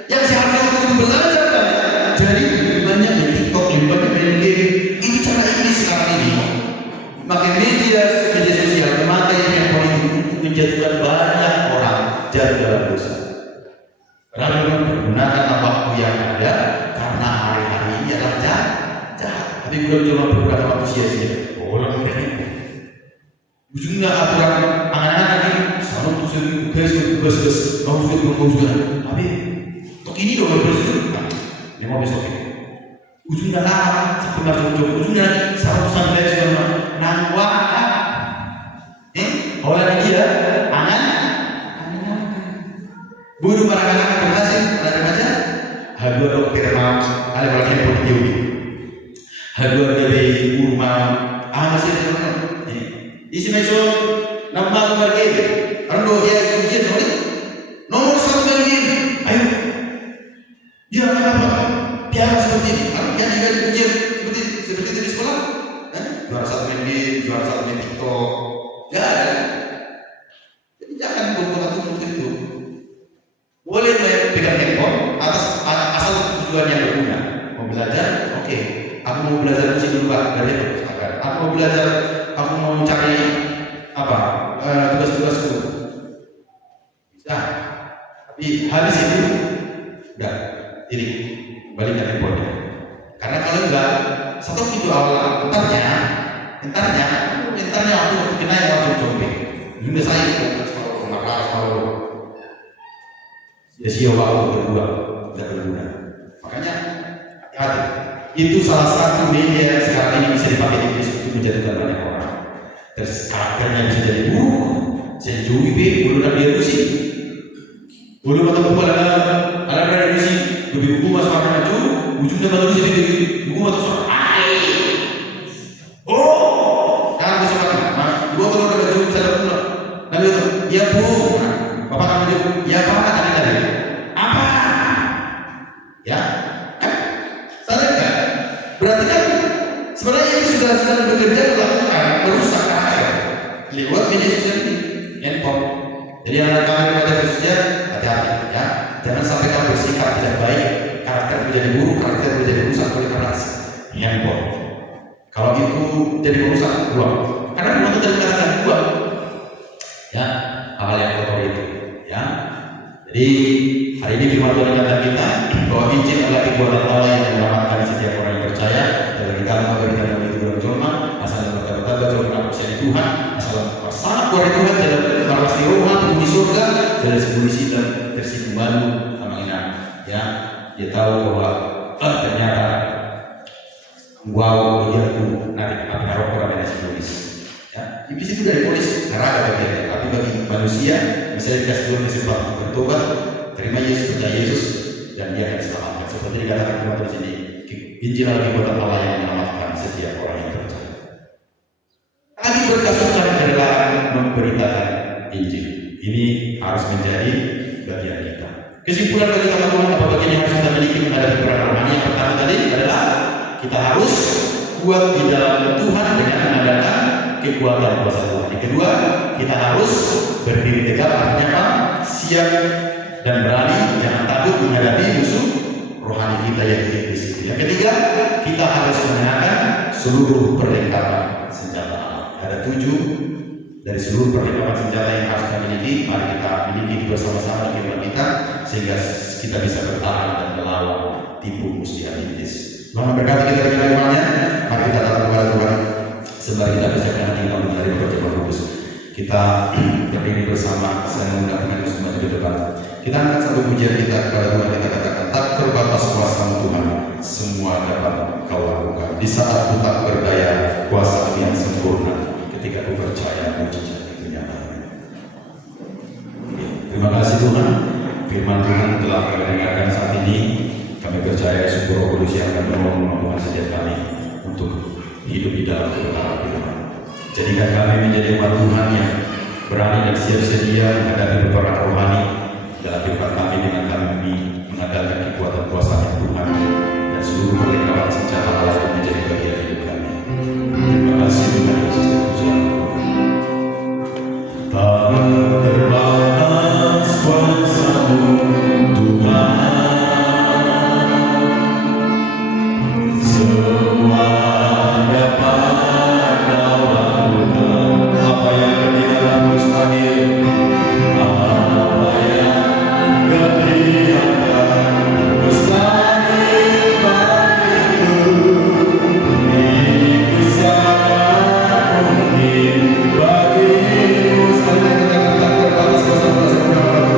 Yang seharusnya untuk belajar banyak, jadi lebih banyak di TikTok, lebih banyak main game. Itu cara ini sekarang ini. Makin media sosial memakai handphone itu untuk menjatuhkan banyak orang jatuh dalam dosa. Lalu menggunakan waktu yang ada karena hari-hari ini adalah jahat. Tapi belum cuma beberapa waktu sia-sia. Orang ini ujungnya aturan anak-anak ini sama tuh sering tugas kamu juga. Tapi untuk ini dong bersyukur. Ini mau besok ini. Ujungnya lah seperti masuk ujungnya 100 sama nangwa. Orang dia anak buru para anak berhasil pada remaja. Hal dua dokter mau ada orang yang positif. Hal dua dari guru mau masih ada. Isi mesum nama nomor game. Orang dua dia ujian sorry. Nomor 1 main game. Ayo. Dia apa? Biar seperti ini. Yang juga ujian seperti itu di sekolah. Juara 1 main game, juara 1 main TikTok. Ya ada. Jadi jangan buat seperti itu. Boleh pegang handphone asal tujuannya berguna. Mau belajar, oke. Aku mau belajar musik dulu Pak, dari itu. Aku mau belajar, aku mau cari apa? Tugas-tugasku. Bisa. Tapi habis itu, udah. Ini balik ke handphone. Karena kalau enggak, satu itu awal entarnya aku kena yang langsung coba. Juga saya kalau sia-sia waktu berdua tidak berguna. Makanya hati-hati. Itu salah satu media yang sekarang ini bisa dipakai iblis untuk menjatuhkan banyak orang. Terus karakternya bisa jadi buruk. Saya jauhi bulu dan dia rusi. Bulu atau buku ada dari rusi. Lebih buku masuk orang maju. Ujungnya baru rusi di buku atau suara. Jangan bisa mati. Dua kalau ada baju bisa dapat pulang. Nabi itu, ya bu. Bapak kamu jawab, ya pak tadi. Apa? Ya, sadar kan? Berarti kan sebenarnya ini sudah bekerja melakukan merusak karakter lewat media sosial ini, handphone. Jadi anak kami pada bekerja hati-hati ya, jangan sampai kamu bersikap tidak baik, karakter menjadi buruk, karakter menjadi rusak oleh karena handphone. Kalau itu jadi merusak buang, karena memang itu dari karakter buang. Ya, hal yang kotor itu. Ya, jadi hari ini firman Tuhan kata kita bahwa Injil adalah kekuatan Allah yang menyelamatkan setiap orang yang percaya. Dan kita memberikan begitu dalam Joma, asal berkata-kata Joma percaya Tuhan, asal sangat kuat Tuhan dalam marwasi Rohan di surga, dari sebuah dan tersipu baru amanginan. Ya, dia tahu bahwa ternyata wow dia tuh narik api rokok orang yang nulis. Ya, iblis itu dari polis neraka bagiannya, tapi bagi manusia bisa dikasih Tuhan kesempatan bertobat, terima Yesus, percaya Yesus, dan dia akan diselamatkan. Seperti dikatakan Tuhan di sini, Injil adalah kekuatan Allah yang menyelamatkan setiap orang yang percaya. Kami berkasukan kerelaan memberitakan Injil. Ini harus menjadi bagian kita. Kesimpulan bagi teman-teman apa bagian yang harus kita miliki menghadapi perang rohani? Yang pertama tadi adalah kita harus kuat di dalam Tuhan dengan mengandalkan kekuatan kuasa Tuhan. Yang kedua, kita harus berdiri tegak, artinya apa? Siap dan berani, jangan takut menghadapi musuh rohani kita yang iblis itu. Yang ketiga, kita harus mengenakan seluruh perlengkapan senjata Allah. Ada 7 dari seluruh perlengkapan senjata yang harus kita miliki. Mari kita miliki bersama-sama di kehidupan kita sehingga kita bisa bertahan dan melawan tipu muslihat iblis. Tuhan berkata kita dengan firman-Nya. Mari kita datang kepada Tuhan sembari kita bisa hati kita mengenai perjamuan kudus. Kita berdiri bersama, saya mengundang semua di depan. Kita angkat satu pujian kita kepada Tuhan, kita katakan, tak terbatas kuasa-Mu Tuhan, semua dapat Kau lakukan. Di saat ku tak berdaya, kuasa-Mu yang sempurna, ketika ku percaya mujizat itu nyata. Terima kasih Tuhan, firman Tuhan telah kami dengarkan saat ini. Kami percaya sungguh Roh Kudus yang akan menolong Tuhan setiap kami untuk hidup di dalam kebenaran firman. Jadikan kami menjadi umat Tuhan yang berani dan siap sedia menghadapi peperangan rohani dalam kehidupan kami dengan kami mengandalkan kekuatan kuasa Tuhan dan seluruh perlengkapan senjata Allah yang menjadi bagian hidup kami. Terima kasih Tuhan Yesus Tuhan. Tak terbatas kuasa-Mu Tuhan, semua dapat Kau lakukan. Apa yang kelihatan mustahil, apa yang kelihatan mustahil bagiku, itu sangat mungkin bagimu. Tak terbatas kuasa-Mu Tuhan.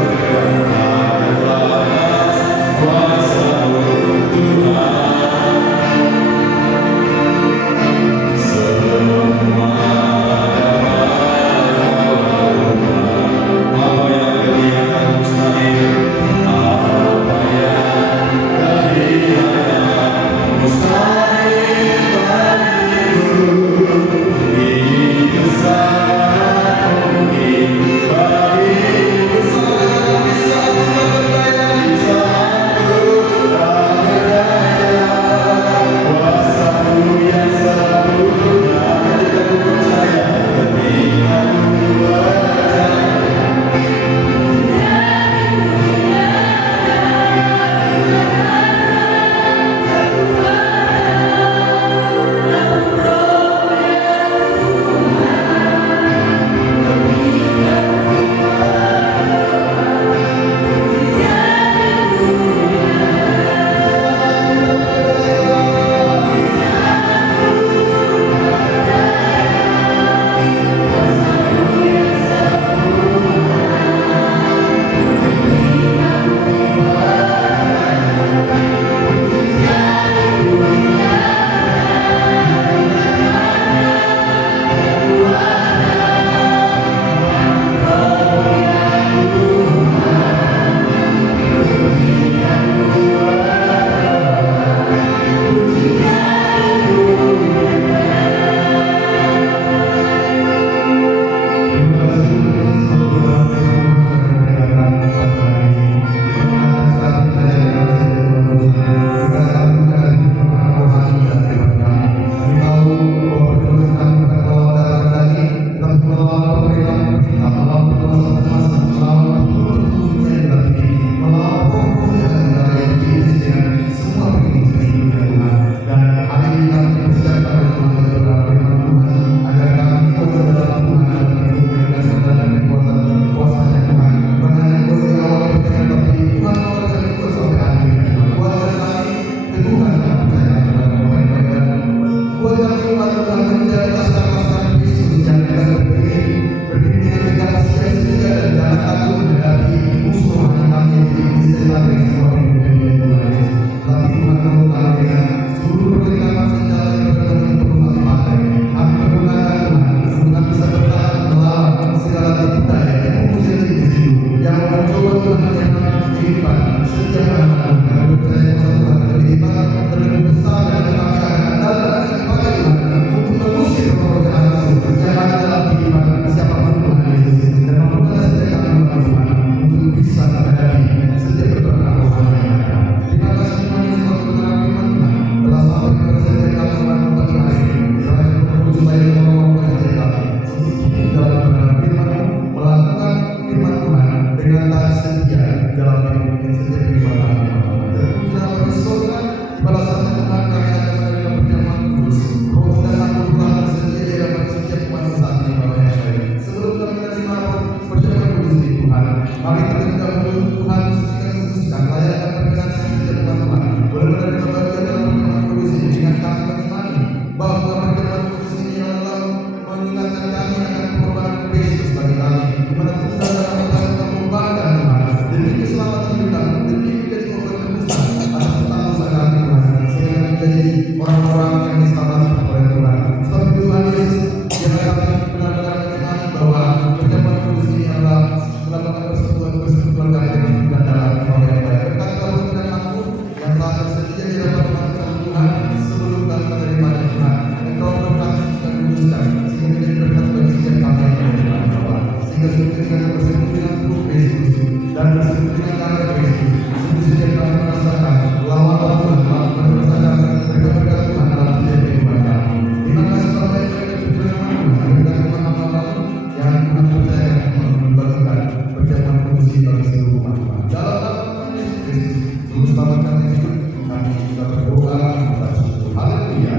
dengan taat setia dalam hidup setiap kehidupan kami. orang-orang yang diselamatkan oleh Tuhan. Sebab itu Tuhan Yesus yang kami benar-benar mengimani bahwa perjamuan kudus ini adalah merupakan persekutuan kami dan dalam orang yang baik. Berkat Tuhan dan aku yang telah tersedia di dalam kematian Tuhan sebelum kami menerimanya Tuhan. Engkau berkati dan kuduskan sehingga menjadi berkat bagi setiap kami yang menerima Bapa. Sehingga seperti dengan bersekutu dengan tubuh Kristus dan bersekutu dengan darah Kristus, sungguh setiap kami merasakan lawan Tuhan telah merasakan berkat Tuhan dalam setiap kehidupan kami. Terima kasih Bapa yang baik dan berfirman Tuhan dan firman-Mu yang kami percaya akan membagikan perjamuan kudus ini bagi seluruh umat Tuhan. Dalam nama Tuhan Yesus Kristus, Juru Selamat kami hidup, kami juga berdoa mengucap syukur. Haleluya.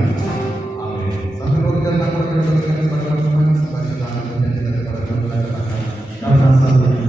Amin. Sampai roh dan nama yang diberikan kepada Tuhan sebagai tangan dan kita kepada Tuhan katakan karena satu yang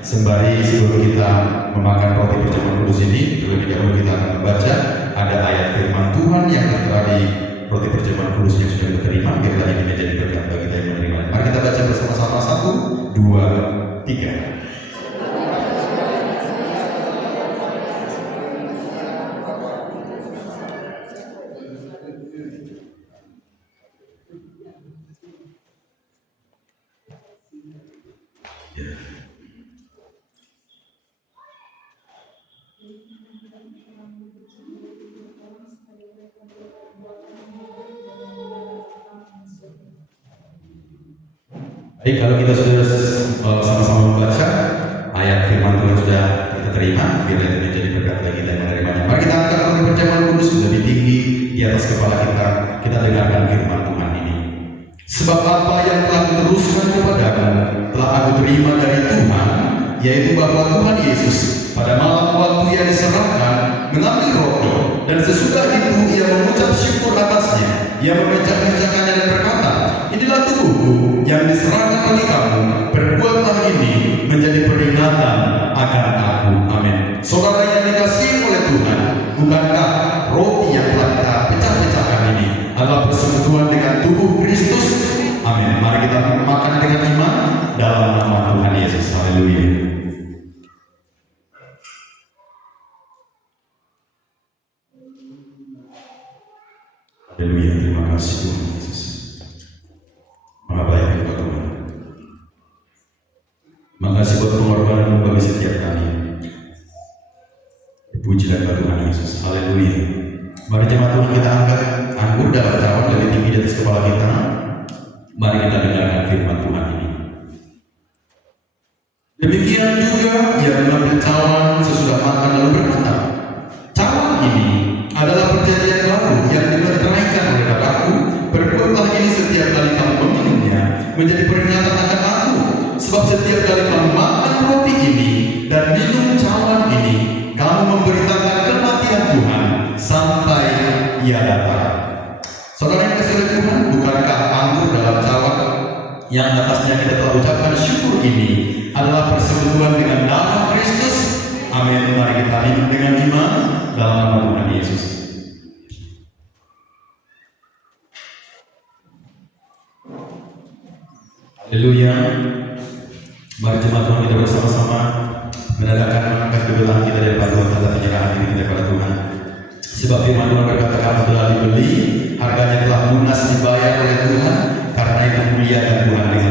Sembari sebelum kita memakan roti perjamuan kudus ini, terlebih dahulu kita akan membaca ada ayat firman Tuhan yang tertera di roti perjamuan kudus yang sudah diterima. Biarlah ini menjadi berkat bagi kita yang menerima. Mari kita baca bersama-sama 1, 2, 3. Baik, kalau kita sudah sama-sama membaca ayat firman Tuhan sudah kita terima, biar itu menjadi berkat bagi kita yang menerimanya. Mari kita angkat roti perjamuan kudus lebih tinggi di atas kepala kita. Kita dengarkan firman Tuhan ini. Sebab apa yang telah kuteruskan kepadamu telah aku terima dari Tuhan, yaitu bahwa Tuhan Yesus pada malam waktu ia diserahkan mengambil roti, dan sesudah itu ia mengucap syukur atasnya, ia memecah-mecahkannya dan berkata, inilah tubuhku yang diserahkan bagi kamu, perbuatlah ini menjadi peringatan akan aku. Amin. Saudara yang dikasihi oleh Tuhan, bukankah roti yang telah kita pecah-pecahkan ini adalah persekutuan dengan tubuh Kristus? Amin. Mari kita makan dengan iman dalam nama Tuhan Yesus. Haleluya. Haleluya. Terima kasih Tuhan Yesus. Maha baik Bapak Tuhan. Terima kasih buat pengorbanan bagi setiap kami. Puji dan Tuhan Yesus. Haleluya. Mari jemaat Tuhan kita angkat anggur dalam cawan lebih tinggi di atas kepala kita. Mari kita dengarkan firman Tuhan ini. Demikian juga ia mengambil cawan sesudah makan lalu berkata, cawan ini adalah perjanjian baru yang dimeteraikan oleh darahku. Perbuatlah ini setiap kali kamu meminumnya menjadi peringatan akan aku. Sebab setiap kali kamu makan roti ini dan minum cawan ini, kamu memberitakan kematian Tuhan sampai ia datang. Saudara yang kasih oleh Tuhan, bukankah anggur dalam cawan yang atasnya kita telah ucapkan syukur ini adalah persekutuan dengan darah Kristus? Amin. Mari kita hidup dengan iman dalam nama Tuhan Yesus. Haleluya. Mari jemaat Tuhan kita bersama-sama menandakan mengangkat kedua tangan kita dari paduan tanda penyerahan diri kita kepada Tuhan. Sebab firman Tuhan berkata, kamu telah dibeli, harganya telah lunas dibayar oleh Tuhan, karena itu muliakan Tuhan dengan